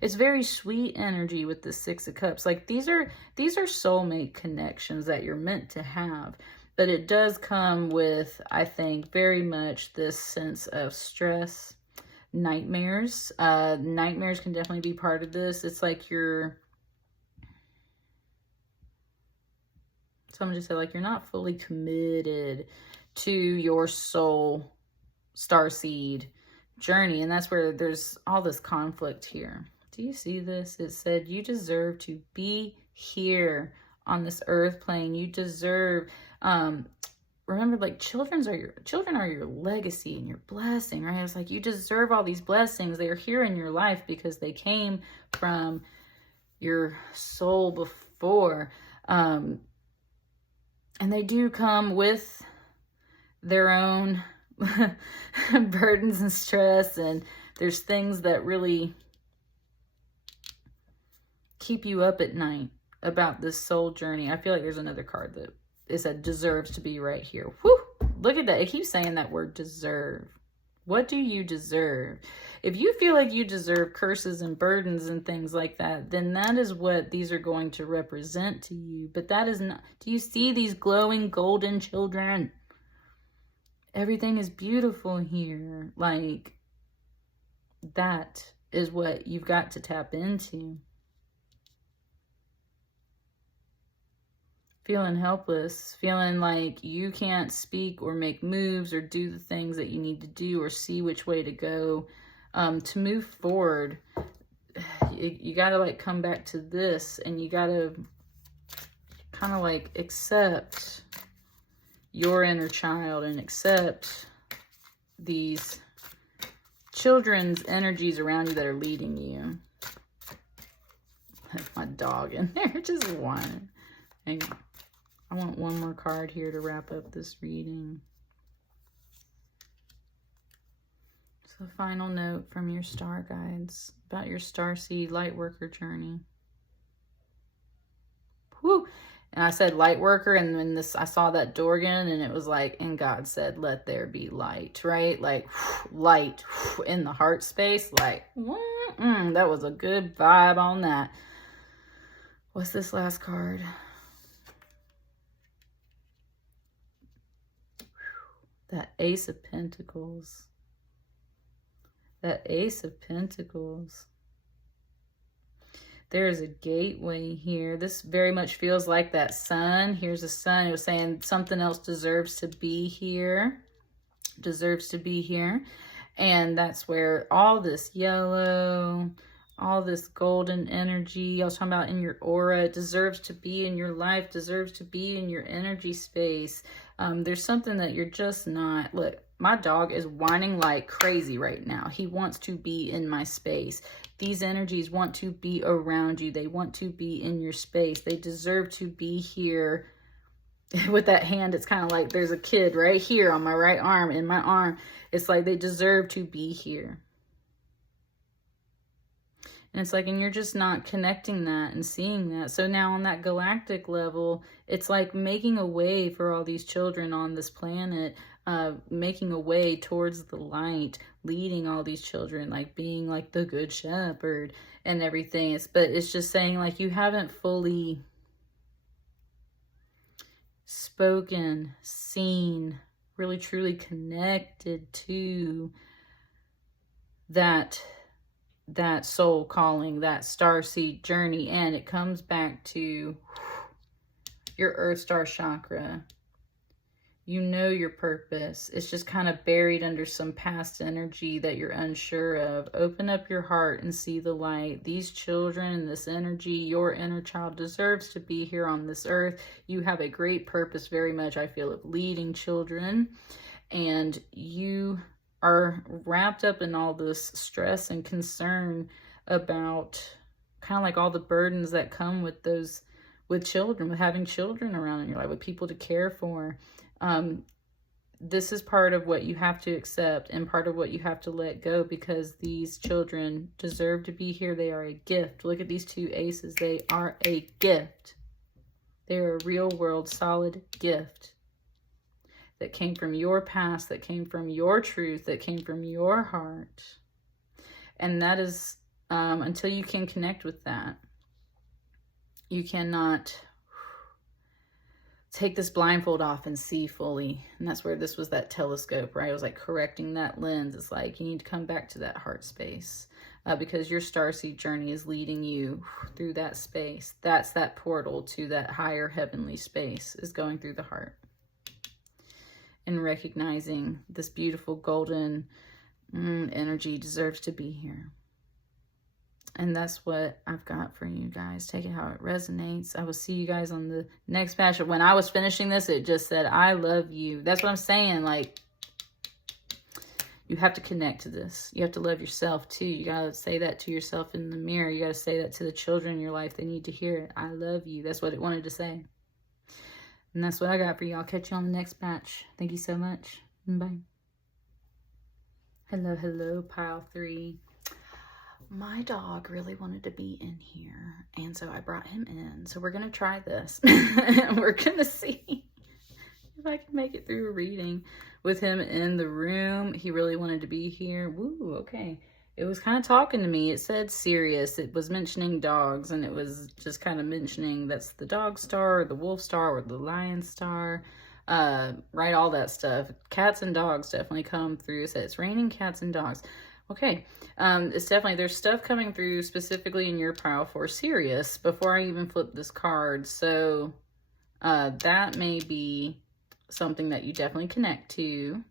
It's very sweet energy with the Six of Cups. Like these are soulmate connections that you're meant to have. But it does come with, I think, very much this sense of stress, nightmares. Nightmares can definitely be part of this. It's like someone just said, like, you're not fully committed to your soul starseed journey. And that's where there's all this conflict here. Do you see this? It said, you deserve to be here on this earth plane. You deserve, remember, like, children are your legacy and your blessing, right? It's like you deserve all these blessings. They are here in your life because they came from your soul before. And they do come with their own burdens and stress, and there's things that really keep you up at night about this soul journey. I feel like there's another card that it said deserves to be right here. Whew, look at that. It keeps saying that word deserve. What do you deserve? If you feel like you deserve curses and burdens and things like that, then that is what these are going to represent to you. But that is not, do you see these glowing golden children? Everything is beautiful here. Like, that is what you've got to tap into. Feeling helpless, feeling like you can't speak or make moves or do the things that you need to do or see which way to go to move forward. You got to like come back to this, and you got to kind of like accept your inner child and accept these children's energies around you that are leading you. That's my dog in there just whining. Hang on. I want one more card here to wrap up this reading. So, a final note from your star guides about your Starseed Lightworker journey. Whew. And I said Lightworker, and when I saw that Dorgan, and it was like, and God said, let there be light, right? Like, light in the heart space. Like, that was a good vibe on that. What's this last card? That Ace of Pentacles. That Ace of Pentacles. There is a gateway here. This very much feels like that sun. Here's a sun. It was saying something else deserves to be here. Deserves to be here. And that's where all this yellow, all this golden energy, I was talking about in your aura, it deserves to be in your life, deserves to be in your energy space. There's something that you're just not. Look, my dog is whining like crazy right now. He wants to be in my space. These energies want to be around you. They want to be in your space. They deserve to be here. With that hand, it's kind of like there's a kid right here on my right arm, in my arm. It's like they deserve to be here. And it's like, and you're just not connecting that and seeing that. So now on that galactic level, it's like making a way for all these children on this planet, making a way towards the light, leading all these children, like being like the good shepherd and everything. But it's just saying like you haven't fully spoken, seen, really truly connected to that soul calling, that starseed journey. And it comes back to your earth star chakra. You know your purpose. It's just kind of buried under some past energy that you're unsure of. Open up your heart and see the light. These children, this energy, your inner child deserves to be here on this earth. You have a great purpose, very much, I feel, of leading children. And you are wrapped up in all this stress and concern about kind of like all the burdens that come with those, with children, with having children around in your life, with people to care for. This is part of what you have to accept and part of what you have to let go, because these children deserve to be here. They are a gift. Look at these two aces. They are a gift. They are a real world solid gift that came from your past, that came from your truth, that came from your heart. And that is, until you can connect with that, you cannot take this blindfold off and see fully. And that's where this was that telescope, right? It was like correcting that lens. It's like you need to come back to that heart space, because your starseed journey is leading you through that space. That's that portal to that higher heavenly space, is going through the heart. And recognizing this beautiful golden energy deserves to be here. And that's what I've got for you guys. Take it how it resonates. I will see you guys on the next match. When I was finishing this, it just said, I love you. That's what I'm saying. Like, you have to connect to this. You have to love yourself too. You got to say that to yourself in the mirror. You got to say that to the children in your life. They need to hear it. I love you. That's what it wanted to say. And that's what I got for you. I'll catch you on the next batch. Thank you so much. Bye. Hello, hello, pile 3. My dog really wanted to be in here, and so I brought him in. So we're going to try this. We're going to see if I can make it through a reading with him in the room. He really wanted to be here. Woo, okay. It was kind of talking to me. It said serious. It was mentioning dogs, and it was just kind of mentioning that's the dog star, or the wolf star, or the lion star. Right, all that stuff. Cats and dogs definitely come through. It says it's raining cats and dogs. Okay, it's definitely, there's stuff coming through specifically in your pile for Sirius before I even flip this card. So that may be something that you definitely connect to.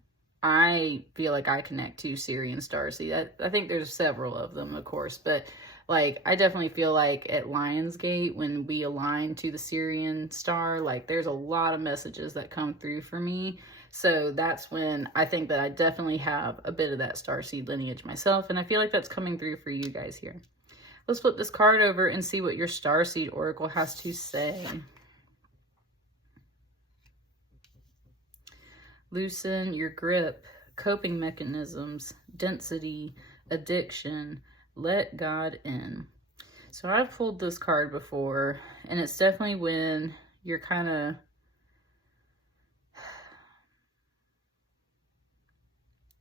I feel like I connect to Siri and Starseed. I think there's several of them, of course, but like I definitely feel like at Lionsgate, when we align to the Syrian star, like there's a lot of messages that come through for me. So that's when I think that I definitely have a bit of that Starseed lineage myself. And I feel like that's coming through for you guys here. Let's flip this card over and see what your Starseed Oracle has to say. Loosen your grip, coping mechanisms, density, addiction, let God in. So I've pulled this card before, and it's definitely when you're kind of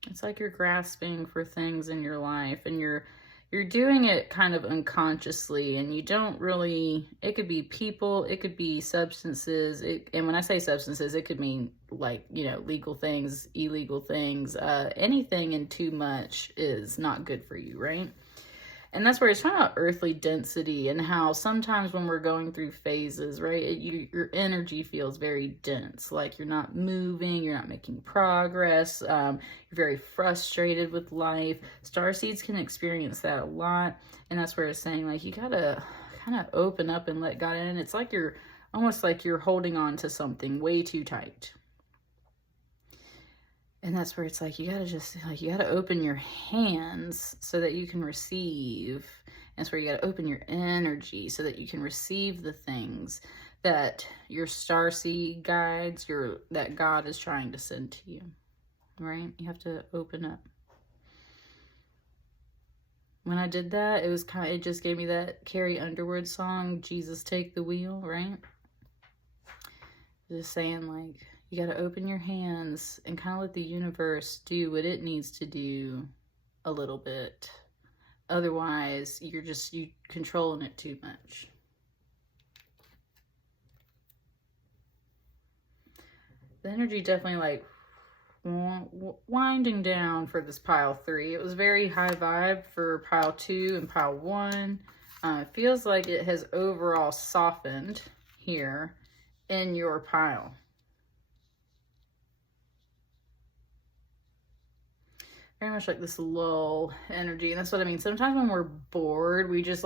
it's like you're grasping for things in your life, and you're doing it kind of unconsciously, and you don't really, it could be people, it could be substances, and when I say substances, it could mean like, you know, legal things, illegal things, anything in too much is not good for you, right? And that's where it's talking about earthly density, and how sometimes when we're going through phases, right, your energy feels very dense. Like you're not moving, you're not making progress, you're very frustrated with life. Starseeds can experience that a lot. And that's where it's saying, like, you gotta kind of open up and let God in. It's like you're almost like you're holding on to something way too tight. And that's where it's like, you gotta just, like, you gotta open your hands so that you can receive. And that's where you gotta open your energy so that you can receive the things that your starseed guides, that God is trying to send to you, right? You have to open up. When I did that, it was kind of, it just gave me that Carrie Underwood song, Jesus Take the Wheel, right? Just saying, like, you got to open your hands and kind of let the universe do what it needs to do a little bit. Otherwise, you controlling it too much. The energy definitely like winding down for this pile 3. It was very high vibe for pile 2 and pile 1. It feels like it has overall softened here in your pile. Very much like this lull energy. And that's what I mean. Sometimes when we're bored, we just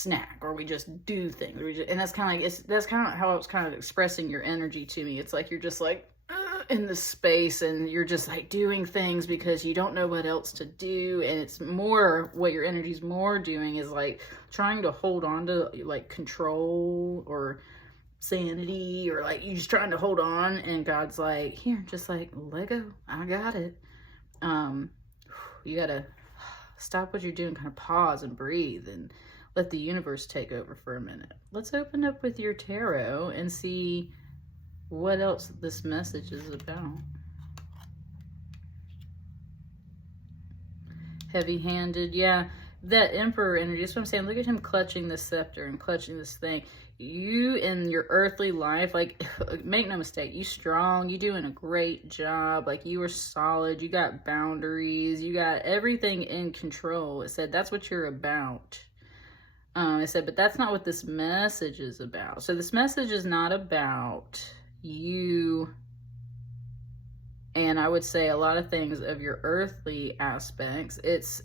snack, or we just do things. And that's kind of like, that's kind of how it's kind of expressing your energy to me. It's like you're just like in this space, and you're just like doing things because you don't know what else to do. And it's more, what your energy's more doing is like trying to hold on to like control or sanity, or like you're just trying to hold on. And God's like, here, just like let go. I got it. You gotta stop what you're doing, kind of pause and breathe and let the universe take over for a minute. Let's open up with your tarot and see what else this message is about. Heavy-handed, yeah, that Emperor energy. That's what I'm saying. Look at him clutching this scepter and clutching this thing. You in your earthly life, like, make no mistake, you strong, you doing a great job, like you are solid, you got boundaries, you got everything in control. It said that's what you're about. It said, but that's not what this message is about. So this message is not about you, and I would say a lot of things of your earthly aspects. It's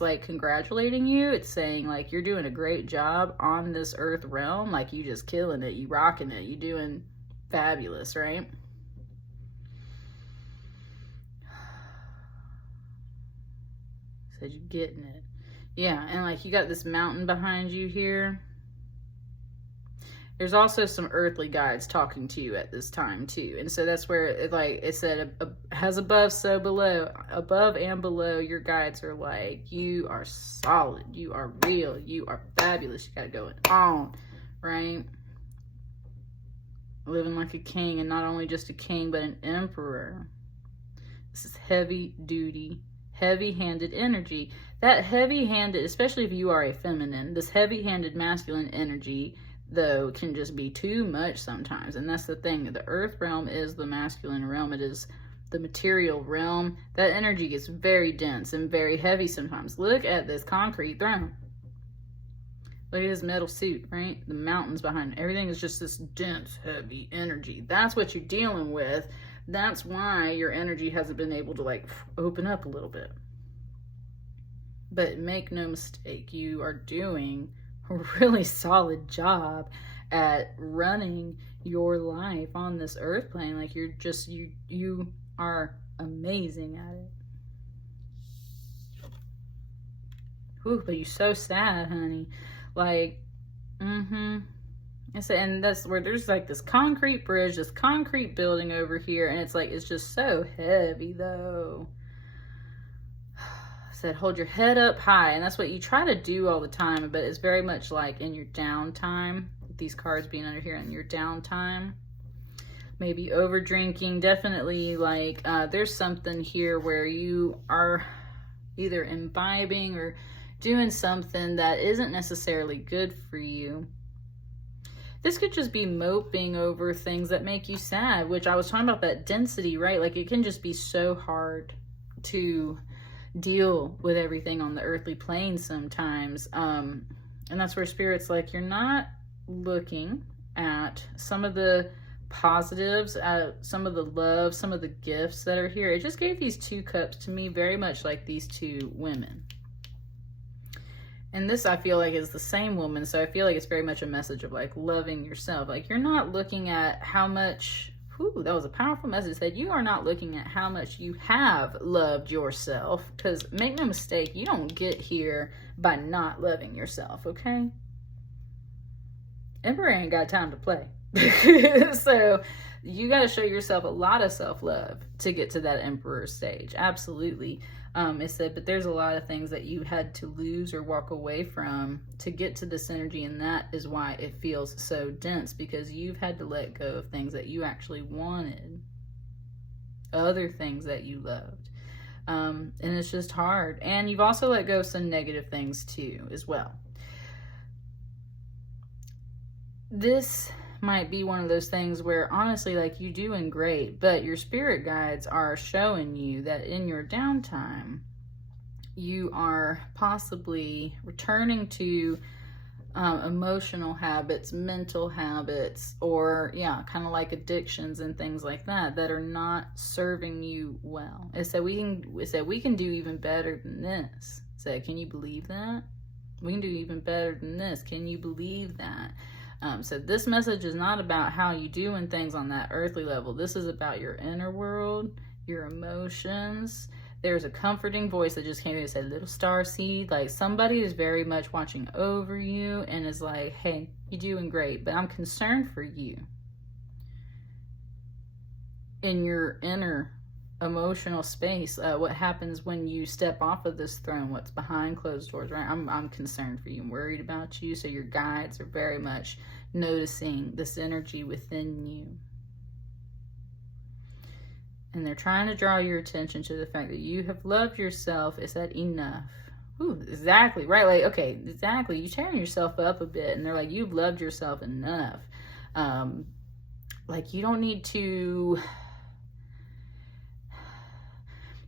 like congratulating you. It's saying like you're doing a great job on this earth realm. Like you just killing it. You rocking it. You doing fabulous, right? Said you're getting it. Yeah, and like you got this mountain behind you here. There's also some earthly guides talking to you at this time too. And so that's where it said, has above, so below. Above and below, your guides are like, you are solid, you are real, you are fabulous, you got it going on, right? Living like a king, and not only just a king, but an emperor. This is heavy duty, heavy-handed energy. That heavy-handed, especially if you are a feminine, this heavy-handed masculine energy, though, can just be too much sometimes. And that's the thing. The earth realm is the masculine realm. It is the material realm. That energy gets very dense and very heavy sometimes. Look at this concrete throne. Look at his metal suit, right? The mountains behind it. Everything is just this dense, heavy energy. That's what you're dealing with. That's why your energy hasn't been able to like open up a little bit. But make no mistake, you are doing a really solid job at running your life on this earth plane. Like you're just, you are amazing at it. Whew, but you're so sad, honey. Like, and that's where there's like this concrete bridge, this concrete building over here, and it's like, it's just so heavy though. Said hold your head up high, and that's what you try to do all the time, but it's very much like in your downtime, these cards being under here in your downtime, maybe over drinking, definitely like there's something here where you are either imbibing or doing something that isn't necessarily good for you. This could just be moping over things that make you sad, which I was talking about, that density, right? Like it can just be so hard to deal with everything on the earthly plane sometimes. And that's where Spirit's like, you're not looking at some of the positives, some of the love, some of the gifts that are here. It just gave these two cups to me very much like these two women. And this, I feel like, is the same woman. So I feel like it's very much a message of like loving yourself. Like you're not looking at how much, that was a powerful message. That you are not looking at how much you have loved yourself. Because make no mistake, you don't get here by not loving yourself, okay? Emperor ain't got time to play. So you got to show yourself a lot of self-love to get to that Emperor stage. Absolutely. It said, but there's a lot of things that you had to lose or walk away from to get to this energy, and that is why it feels so dense, because you've had to let go of things that you actually wanted, other things that you loved, and it's just hard. And you've also let go of some negative things too as well. This might be one of those things where honestly, like, you're doing great, but your spirit guides are showing you that in your downtime, you are possibly returning to emotional habits, mental habits, or kind of like addictions and things like that are not serving you well. It said we can do even better than this. It said, can you believe that? We can do even better than this. Can you believe that? So this message is not about how you doing things on that earthly level. This is about your inner world, your emotions. There's a comforting voice that just came in and said, little starseed, like somebody is very much watching over you and is like, hey, you're doing great, but I'm concerned for you in your inner emotional space. What happens when you step off of this throne? What's behind closed doors, right? I'm concerned for you. I'm worried about you. So your guides are very much noticing this energy within you. And they're trying to draw your attention to the fact that you have loved yourself. Is that enough? Ooh, exactly, right? Like, okay, exactly. You're tearing yourself up a bit. And they're like, you've loved yourself enough. Like, you don't need to...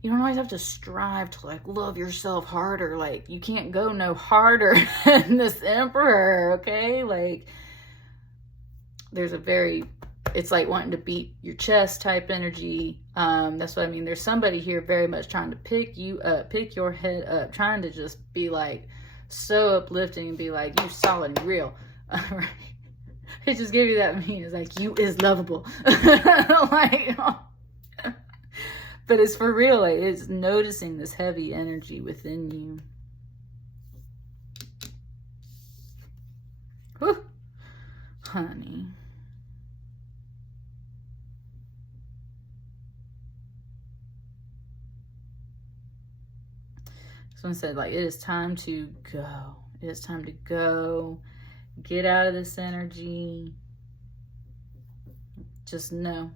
You don't always have to strive to like love yourself harder. Like you can't go no harder than this Emperor, okay? Like there's a very it's like wanting to beat your chest type energy. That's what I mean. There's somebody here very much trying to pick you up, pick your head up, trying to just be like so uplifting and be like, you solid and real. Right? It just gave you that meaning. It's like, you is lovable. Like, but it's for real. Like, it's noticing this heavy energy within you. Whew. Honey. Someone said, like, it is time to go. It is time to go. Get out of this energy. Just know.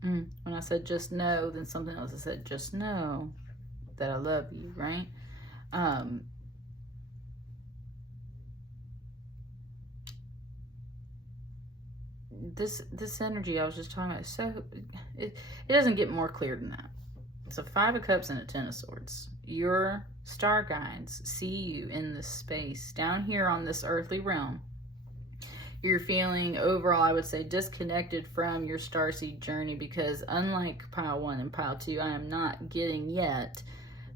When I said just know, then something else I said, just know that I love you, right? This energy I was just talking about, so it doesn't get more clear than that. It's a 5 of Cups and a 10 of Swords. Your star guides see you in this space down here on this earthly realm. You're feeling overall, I would say, disconnected from your starseed journey, because unlike pile 1 and pile 2, I am not getting yet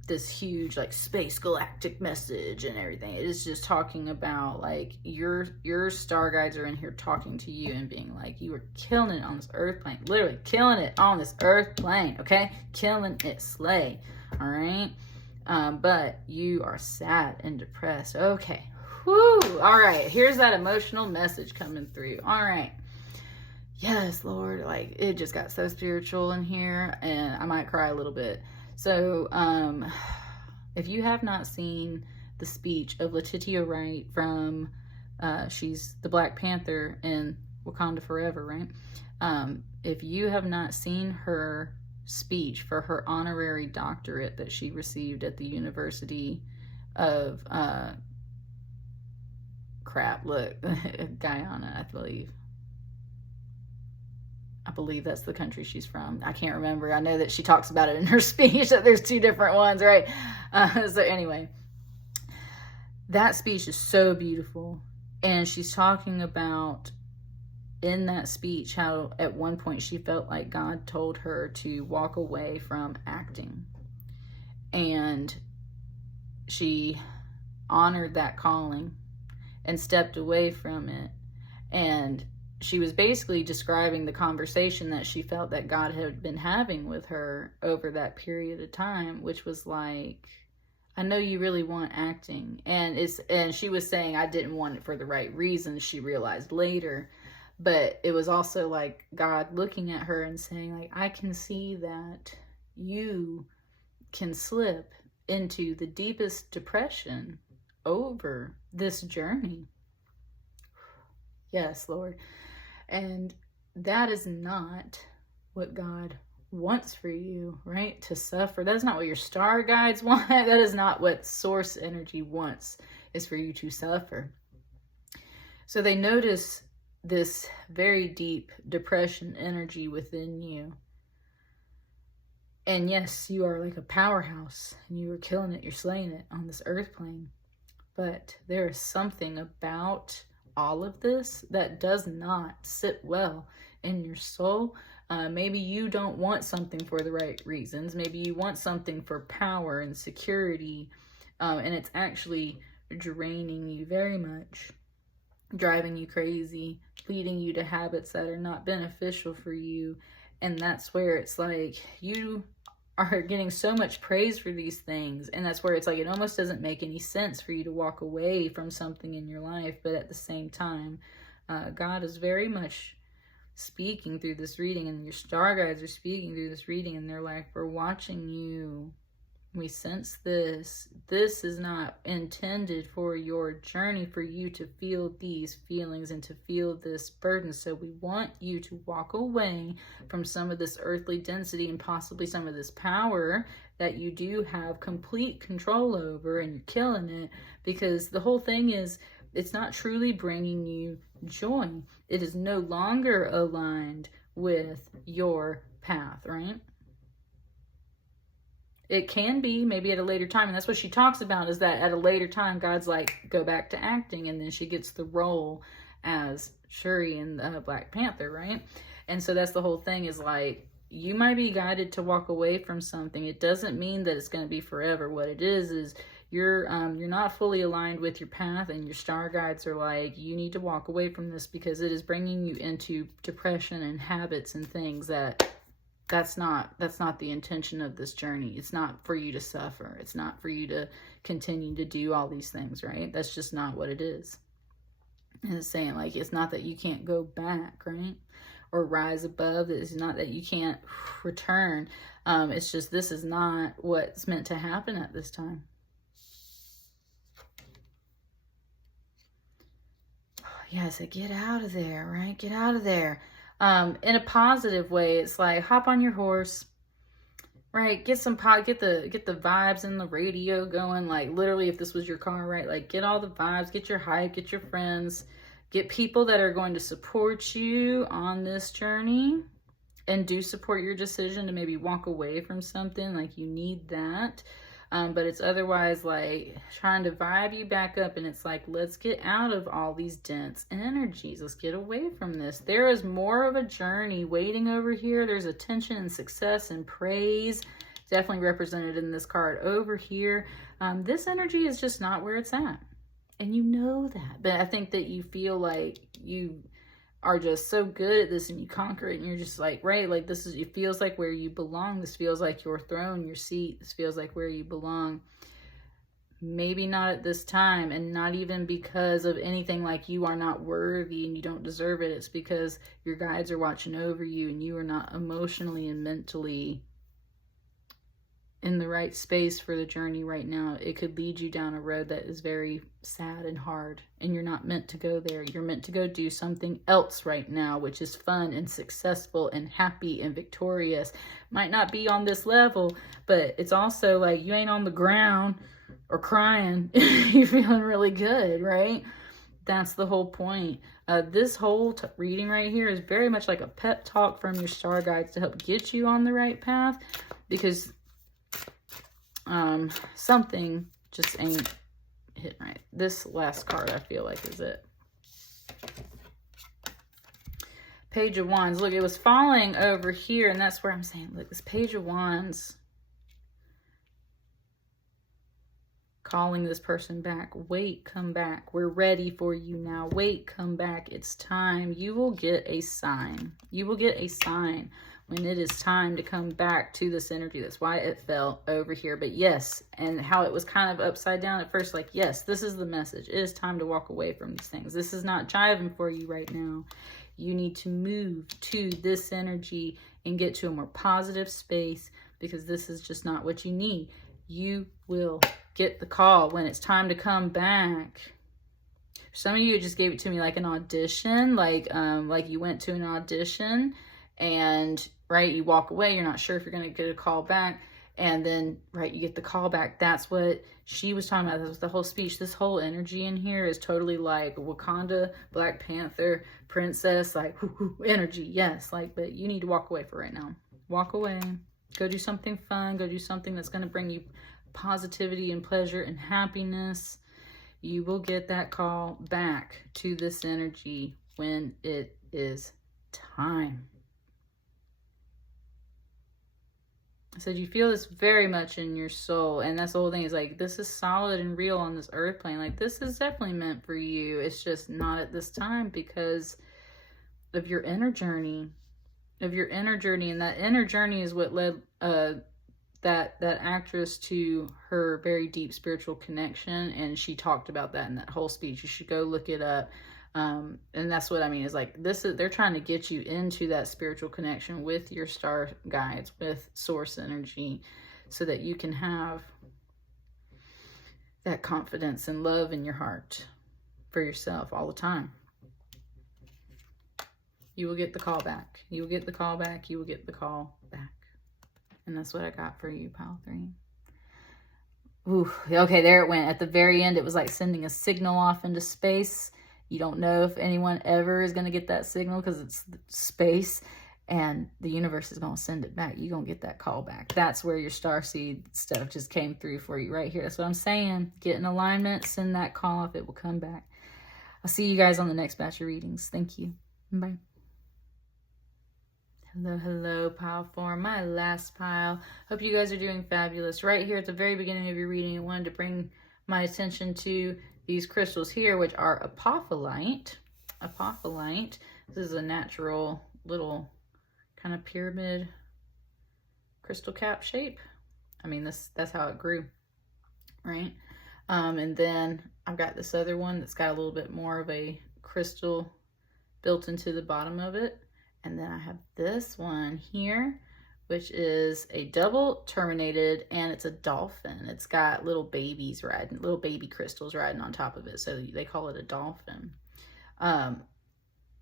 this huge like space galactic message and everything. It is just talking about like your star guides are in here talking to you and being like, you are killing it on this earth plane, literally killing it on this earth plane, okay? Killing it, slay. All right. But you are sad and depressed. Okay. Whoo. All right. Here's that emotional message coming through. All right. Yes, Lord. Like, it just got so spiritual in here, and I might cry a little bit. So, if you have not seen the speech of Letitia Wright from, she's the Black Panther in Wakanda Forever, right? If you have not seen her speech for her honorary doctorate that she received at the University of, Guyana, I believe that's the country she's from. I can't remember. I know that she talks about it in her speech, that there's 2 different ones, right? So anyway, that speech is so beautiful. And she's talking about in that speech how at one point she felt like God told her to walk away from acting. And she honored that calling and stepped away from it. And she was basically describing the conversation that she felt that God had been having with her over that period of time, which was like, I know you really want acting. And she was saying, I didn't want it for the right reasons, she realized later. But it was also like God looking at her and saying, like, I can see that you can slip into the deepest depression over this journey. Yes, Lord. And that is not what God wants for you, right? To suffer. That's not what your star guides want. That is not what source energy wants, is for you to suffer. So they notice this very deep depression energy within you. And yes, you are like a powerhouse and you are killing it. You're slaying it on this earth plane. But there is something about all of this that does not sit well in your soul. Maybe you don't want something for the right reasons. Maybe you want something for power and security, and it's actually draining you very much, driving you crazy, leading you to habits that are not beneficial for you. And that's where it's like you are getting so much praise for these things, and that's where it's like it almost doesn't make any sense for you to walk away from something in your life. But at the same time, God is very much speaking through this reading, and your star guides are speaking through this reading, and they're like, we're watching you. We sense this. This is not intended for your journey, for you to feel these feelings and to feel this burden. So we want you to walk away from some of this earthly density and possibly some of this power that you do have complete control over, and you're killing it, because the whole thing is it's not truly bringing you joy. It is no longer aligned with your path, right? It can be maybe at a later time. And that's what she talks about, is that at a later time, God's like, go back to acting. And then she gets the role as Shuri in Black Panther, right? And so that's the whole thing, is like, you might be guided to walk away from something. It doesn't mean that it's going to be forever. What it is you're not fully aligned with your path, and your star guides are like, you need to walk away from this because it is bringing you into depression and habits and things that's not the intention of this journey. It's not for you to suffer. It's not for you to continue to do all these things, right? That's just not what it is. And it's saying, like, it's not that you can't go back, right? Or rise above. It's not that you can't return. It's just, this is not what's meant to happen at this time. Yeah, I said, get out of there, right? Get out of there. In a positive way, it's like, hop on your horse, right? Get the vibes and the radio going. Like, literally, if this was your car, right? Like, get all the vibes, get your hype, get your friends, get people that are going to support you on this journey, and do support your decision to maybe walk away from something. Like, you need that. But it's otherwise like trying to vibe you back up, and it's like, let's get out of all these dense energies. Let's get away from this. There is more of a journey waiting over here. There's attention and success and praise, definitely represented in this card over here. This energy is just not where it's at, and you know that. But I think that you feel like you are just so good at this, and you conquer it, and you're just like, right, like, this is, it feels like where you belong. This feels like your throne, your seat. This feels like where you belong. Maybe not at this time, and not even because of anything like you are not worthy and you don't deserve it. It's because your guides are watching over you, and you are not emotionally and mentally in the right space for the journey right now. It could lead you down a road that is very sad and hard, and you're not meant to go there. You're meant to go do something else right now, which is fun and successful and happy and victorious. Might not be on this level, but it's also like, you ain't on the ground or crying. You're feeling really good, right? That's the whole point. This whole reading right here is very much like a pep talk from your star guides to help get you on the right path, because something just ain't hitting right. This last card, I feel like, is it. Page of Wands. Look, it was falling over here, and that's where I'm saying, look, this Page of Wands calling this person back. Wait, come back. We're ready for you now. Wait, come back. It's time. You will get a sign. You will get a sign when it is time to come back to this energy. That's why it fell over here. But yes, and how it was kind of upside down at first, like, yes, this is the message. It is time to walk away from these things. This is not jiving for you right now. You need to move to this energy and get to a more positive space, because this is just not what you need. You will get the call when it's time to come back. Some of you just gave it to me like an audition, like you went to an audition, and right, you walk away, you're not sure if you're going to get a call back, and then right, you get the call back. That's what she was talking about. That was the whole speech. This whole energy in here is totally like Wakanda, Black Panther, princess, like energy. Yes, like, but you need to walk away for right now. Walk away. Go do something fun. Go do something that's going to bring you positivity and pleasure and happiness. You will get that call back to this energy when it is time. I said, you feel this very much in your soul. And that's the whole thing, is like, this is solid and real on this earth plane. Like, this is definitely meant for you. It's just not at this time because of your inner journey. And that inner journey is what led that actress to her very deep spiritual connection. And she talked about that in that whole speech. You should go look it up. And that's what I mean, is like, they're trying to get you into that spiritual connection with your star guides, with source energy, so that you can have that confidence and love in your heart for yourself all the time. You will get the call back. You will get the call back. You will get the call back. And that's what I got for you, pile 3. Ooh, okay, there it went. At the very end, it was like sending a signal off into space. You don't know if anyone ever is going to get that signal because it's space. and the universe is going to send it back. You're going to get that call back. That's where your starseed stuff just came through for you right here. That's what I'm saying. Get in alignment, send that call off. It will come back. I'll see you guys on the next batch of readings. Thank you. Bye. Hello, hello, pile four. My last pile. Hope you guys are doing fabulous. Right here at the very beginning of your reading, I wanted to bring my attention to these crystals here, which are Apophylite. Apophylite. This is a natural little kind of pyramid crystal cap shape. I mean, that's how it grew, right? And then I've got this other one that's got a little bit more of a crystal built into the bottom of it. And then I have this one here, which is a double terminated, and it's a dolphin. It's got little babies riding, little baby crystals riding on top of it. So they call it a dolphin.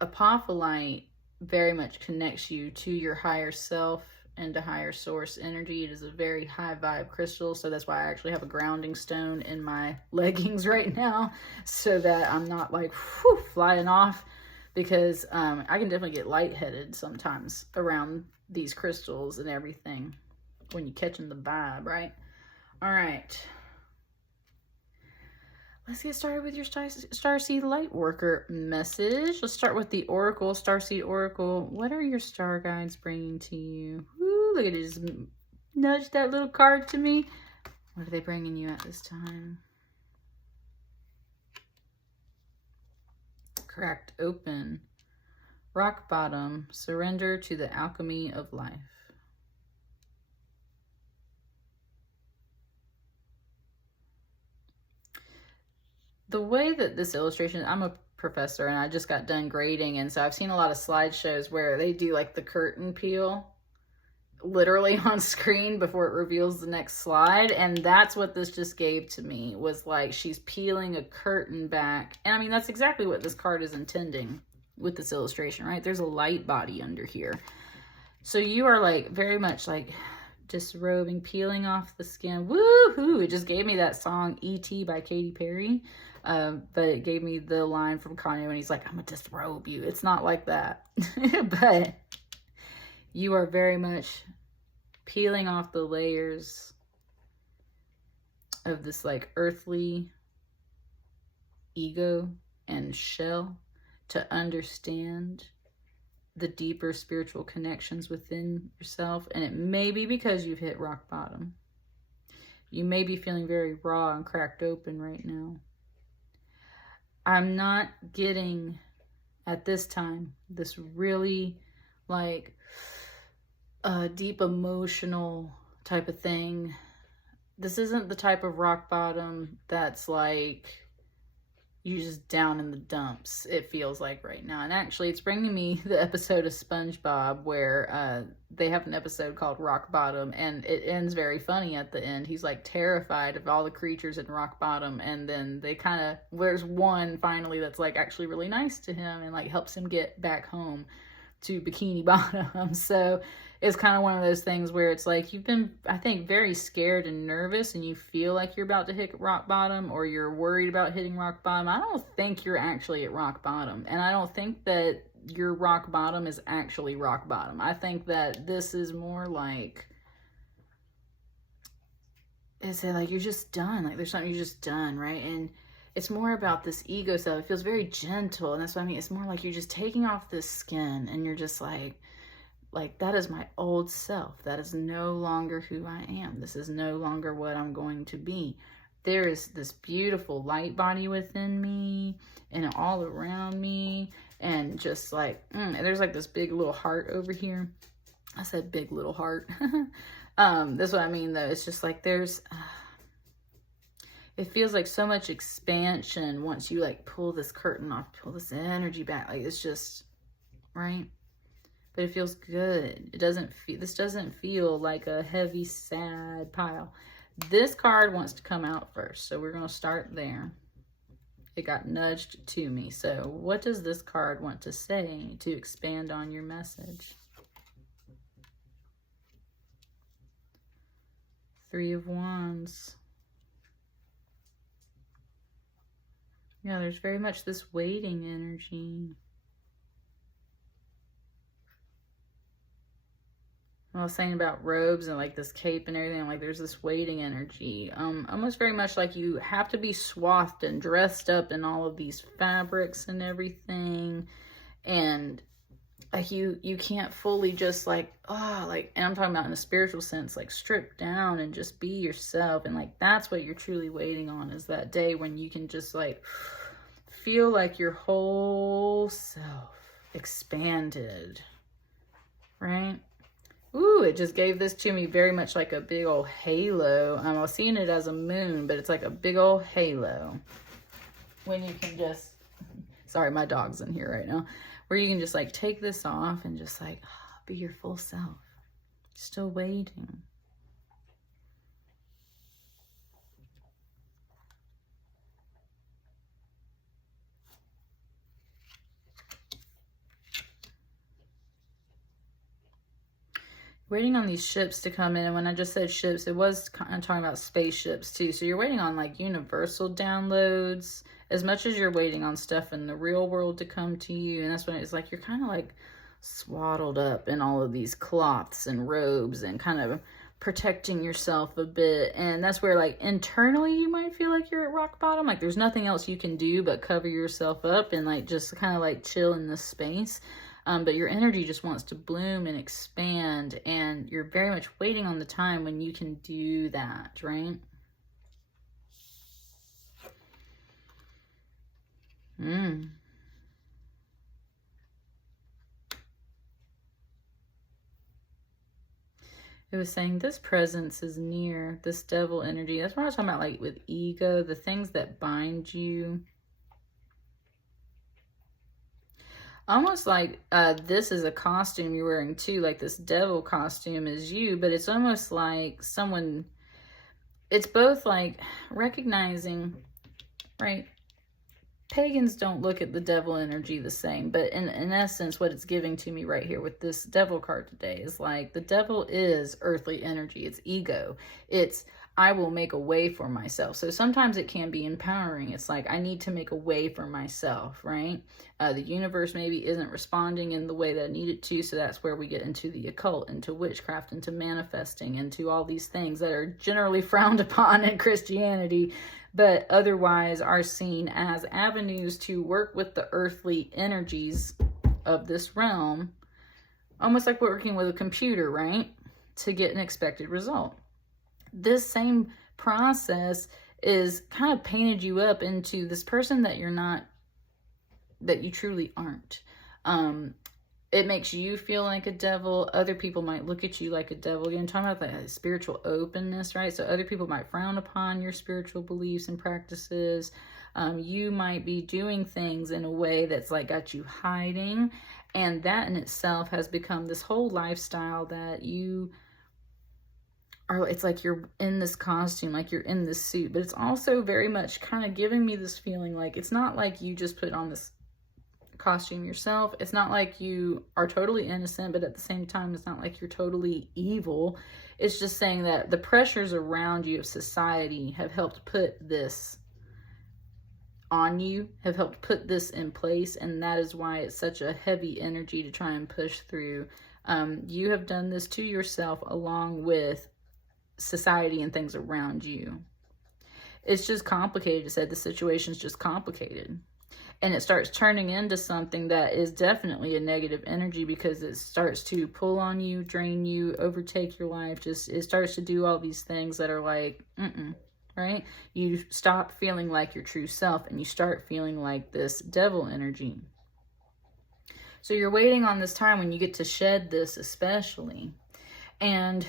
Apophylite very much connects you to your higher self and to higher source energy. It is a very high vibe crystal. So that's why I actually have a grounding stone in my leggings right now, so that I'm not like flying off. Because I can definitely get lightheaded sometimes around these crystals and everything when you're catching the vibe, right? All right. Let's get started with your Starseed Lightworker message. Let's start with the Oracle, Starseed Oracle. What are your star guides bringing to you? Woo, look at it. Just nudge that little card to me. What are they bringing you at this time? Cracked open, rock bottom, surrender to the alchemy of life. The way that this illustration, I'm a professor and I just got done grading, and so I've seen a lot of slideshows where they do like the curtain peel literally on screen before it reveals the next slide, and that's what this just gave to me, was like she's peeling a curtain back. And I mean, that's exactly what this card is intending with this illustration, right? There's a light body under here, so you are like very much like disrobing, peeling off the skin. Woohoo! It just gave me that song E.T. by Katy Perry, but it gave me the line from Kanye when he's like, I'm gonna disrobe you. It's not like that. But you are very much peeling off the layers of this like earthly ego and shell to understand the deeper spiritual connections within yourself. And it may be because you've hit rock bottom. You may be feeling very raw and cracked open right now. I'm not getting at this time this really like deep emotional type of thing. This isn't the type of rock bottom that's like you just down in the dumps, it feels like right now. And actually it's bringing me the episode of SpongeBob where they have an episode called Rock Bottom, and it ends very funny at the end. He's like terrified of all the creatures in rock bottom, and then they kind of, there's one finally that's like actually really nice to him and like helps him get back home to Bikini Bottom. So it's kind of one of those things where it's like you've been, I think, very scared and nervous, and you feel like you're about to hit rock bottom, or you're worried about hitting rock bottom. I don't think you're actually at rock bottom, and I don't think that your rock bottom is actually rock bottom. I think that this is more like, is it like you're just done? Like there's something you're just done, right? And it's more about this ego stuff. It feels very gentle, and that's what I mean. It's more like you're just taking off this skin, and you're just like that is my old self. That is no longer who I am. This is no longer what I'm going to be. There is this beautiful light body within me and all around me, and just like, there's like this big little heart over here. I said big little heart. That's what I mean though. It's just like there's, it feels like so much expansion once you like pull this curtain off, pull this energy back. Like it's just, right? But it feels good. It doesn't feel, this doesn't feel like a heavy, sad pile. This card wants to come out first, so we're going to start there. It got nudged to me. So what does this card want to say to expand on your message? Three of Wands. Yeah, there's very much this waiting energy. I was saying about robes and like this cape and everything, like there's this waiting energy. Almost very much like you have to be swathed and dressed up in all of these fabrics and everything. And like you can't fully just like, and I'm talking about in a spiritual sense, like strip down and just be yourself. And like, that's what you're truly waiting on, is that day when you can just like feel like your whole self expanded, right? Ooh, it just gave this to me very much like a big old halo. I was seeing it as a moon, but it's like a big old halo. When you can just, sorry, my dog's in here right now. Where you can just like take this off and just like be your full self. Still waiting. Waiting on these ships to come in. And when I just said ships, it was kind of talking about spaceships too. So you're waiting on like universal downloads as much as you're waiting on stuff in the real world to come to you. And that's when it's like you're kind of like swaddled up in all of these cloths and robes and kind of protecting yourself a bit. And that's where like internally you might feel like you're at rock bottom. Like there's nothing else you can do but cover yourself up and like just kind of like chill in this space. But your energy just wants to bloom and expand, and you're very much waiting on the time when you can do that, right? It was saying this presence is near, this devil energy. That's what I was talking about, like with ego, the things that bind you. Almost like this is a costume you're wearing too, like this devil costume is you, but it's almost like someone, it's both like recognizing, right? Pagans don't look at the devil energy the same, but in essence, what it's giving to me right here with this devil card today is like the devil is earthly energy. It's ego. It's I will make a way for myself. So sometimes it can be empowering. It's like, I need to make a way for myself, right? The universe maybe isn't responding in the way that I need it to. So that's where we get into the occult, into witchcraft, into manifesting, into all these things that are generally frowned upon in Christianity, but otherwise are seen as avenues to work with the earthly energies of this realm. Almost like we're working with a computer, right? To get an expected result. This same process is kind of painted you up into this person that you're not, that you truly aren't. It makes you feel like a devil. Other people might look at you like a devil. You're talking about that spiritual openness, right? So other people might frown upon your spiritual beliefs and practices. You might be doing things in a way that's like got you hiding. And that in itself has become this whole lifestyle that you are, it's like you're in this costume, like you're in this suit, but it's also very much kind of giving me this feeling like it's not like you just put on this costume yourself. It's not like you are totally innocent, but at the same time, it's not like you're totally evil. It's just saying that the pressures around you of society have helped put this on you, have helped put this in place, and that is why it's such a heavy energy to try and push through. You have done this to yourself along with society and things around you. It's just complicated to say. The situation's just complicated, and it starts turning into something that is definitely a negative energy because it starts to pull on you, drain you, overtake your life. Just it starts to do all these things that are like right? You stop feeling like your true self and you start feeling like this devil energy. So you're waiting on this time when you get to shed this, especially. And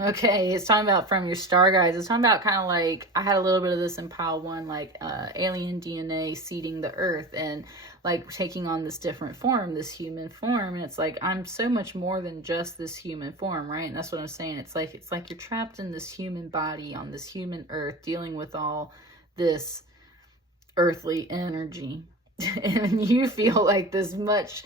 okay, it's talking about from your star guides. It's talking about kind of like, I had a little bit of this in pile 1, like alien DNA seeding the earth and like taking on this different form, this human form. And it's like, I'm so much more than just this human form, right? And that's what I'm saying. It's like you're trapped in this human body on this human earth, dealing with all this earthly energy. And you feel like this much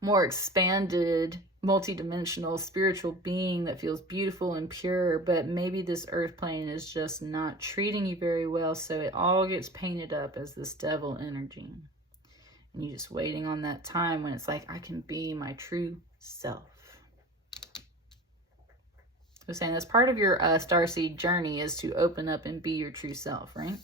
more expanded, multidimensional spiritual being that feels beautiful and pure, but maybe this earth plane is just not treating you very well, so it all gets painted up as this devil energy. And you're just waiting on that time when it's like, I can be my true self. I was saying that's part of your starseed journey, is to open up and be your true self, right?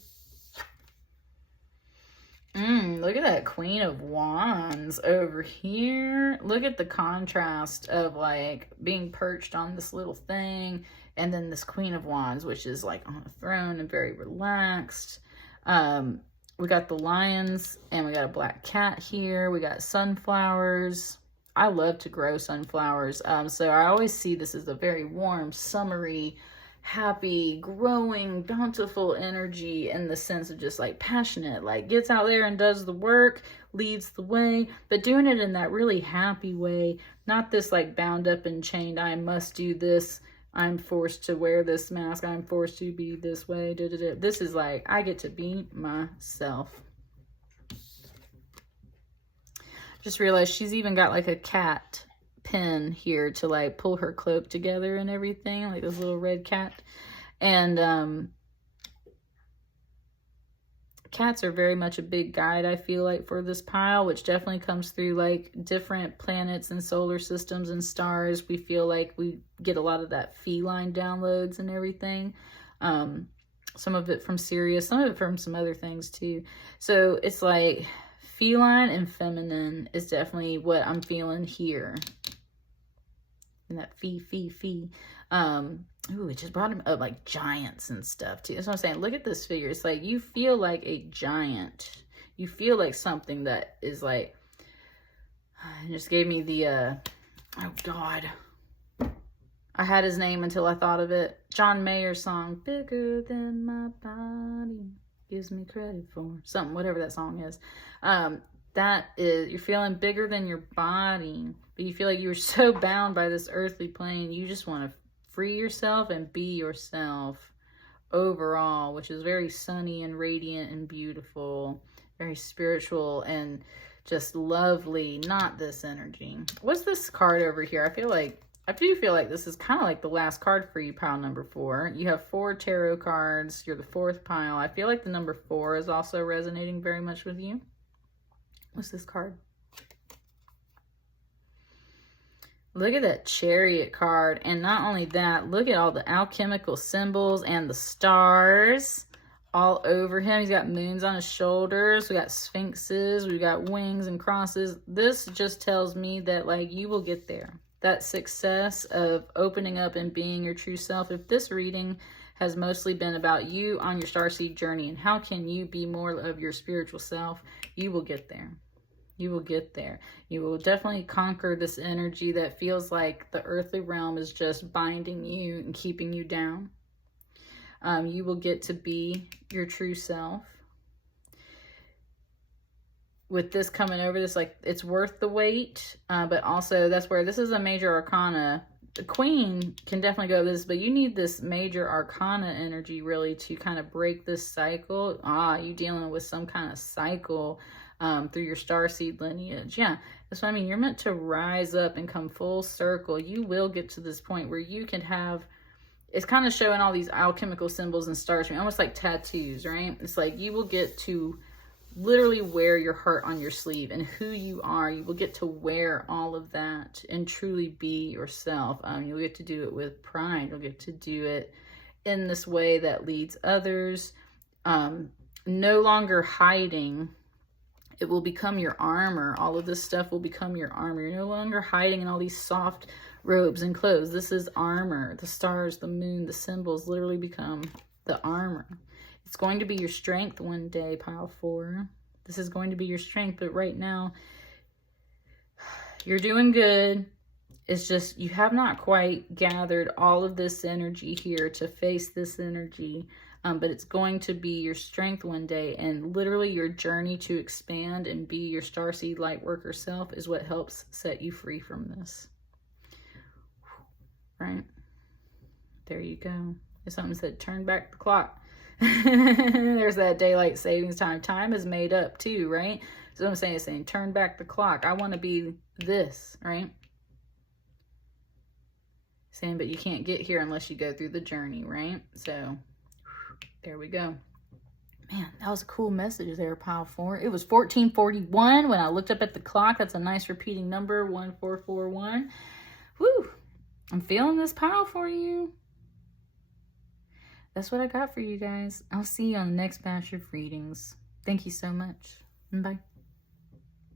Look at that Queen of Wands over here. Look at the contrast of like being perched on this little thing, and then this Queen of Wands, which is like on a throne and very relaxed. We got the lions, and we got a black cat here. We got sunflowers. I love to grow sunflowers. So I always see this as a very warm, summery, happy, growing, bountiful energy, in the sense of just like passionate, like gets out there and does the work, leads the way, but doing it in that really happy way, not this like bound up and chained, I must do this, I'm forced to wear this mask, I'm forced to be this way, This is like, I get to be myself. Just realized she's even got like a cat pin here to like pull her cloak together and everything, like this little red cat. And cats are very much a big guide, I feel like, for this pile, which definitely comes through like different planets and solar systems and stars. We feel like we get a lot of that feline downloads and everything. Some of it from Sirius, some of it from some other things too. So it's like feline and feminine is definitely what I'm feeling here. And that fee. Ooh, it just brought him up like giants and stuff too. That's what I'm saying. Look at this figure. It's like you feel like a giant. You feel like something that is like, it just gave me the, oh God. I had his name until I thought of it. John Mayer's song, Bigger Than My Body Gives Me Credit For. Something, whatever that song is. That is, you're feeling bigger than your body, but you feel like you were so bound by this earthly plane, you just want to free yourself and be yourself overall, which is very sunny and radiant and beautiful, very spiritual and just lovely. Not this energy. What's this card over here? I do feel like this is kind of like the last card for you, pile number 4. You have 4 tarot cards. You're the 4th pile. I feel like the number 4 is also resonating very much with you. What's this card? Look at that Chariot card. And not only that, look at all the alchemical symbols and the stars all over him. He's got moons on his shoulders. We got sphinxes. We got wings and crosses. This just tells me that like you will get there. That success of opening up and being your true self. If this reading has mostly been about you on your starseed journey and how can you be more of your spiritual self, you will get there. You will get there. You will definitely conquer this energy that feels like the earthly realm is just binding you and keeping you down. You will get to be your true self. With this coming over, this like it's worth the wait, but also that's where this is a major arcana. The Queen can definitely go this, but you need this major arcana energy really to kind of break this cycle. You dealing with some kind of cycle through your starseed lineage. Yeah, that's what I mean. You're meant to rise up and come full circle. You will get to this point where you can have, it's kind of showing all these alchemical symbols and stars, almost like tattoos, right? It's like you will get to literally wear your heart on your sleeve and who you are. You will get to wear all of that and truly be yourself. You'll get to do it with pride. You'll get to do it in this way that leads others. No longer hiding. It will become your armor. All of this stuff will become your armor. You're no longer hiding in all these soft robes and clothes. This is armor. The stars, the moon, the symbols literally become the armor. It's going to be your strength one day, pile 4. This is going to be your strength, but right now, you're doing good. It's just you have not quite gathered all of this energy here to face this energy. But it's going to be your strength one day, and literally your journey to expand and be your starseed lightworker self is what helps set you free from this. Right? There you go. If something said, turn back the clock. There's that daylight savings time. Time is made up too, right? So I'm saying, turn back the clock. I want to be this, right? Saying, but you can't get here unless you go through the journey, right? So there we go. Man, that was a cool message there, pile 4. It was 1441 when I looked up at the clock. That's a nice repeating number, 1441. Woo! I'm feeling this pile for you. That's what I got for you guys. I'll see you on the next batch of readings. Thank you so much. Bye.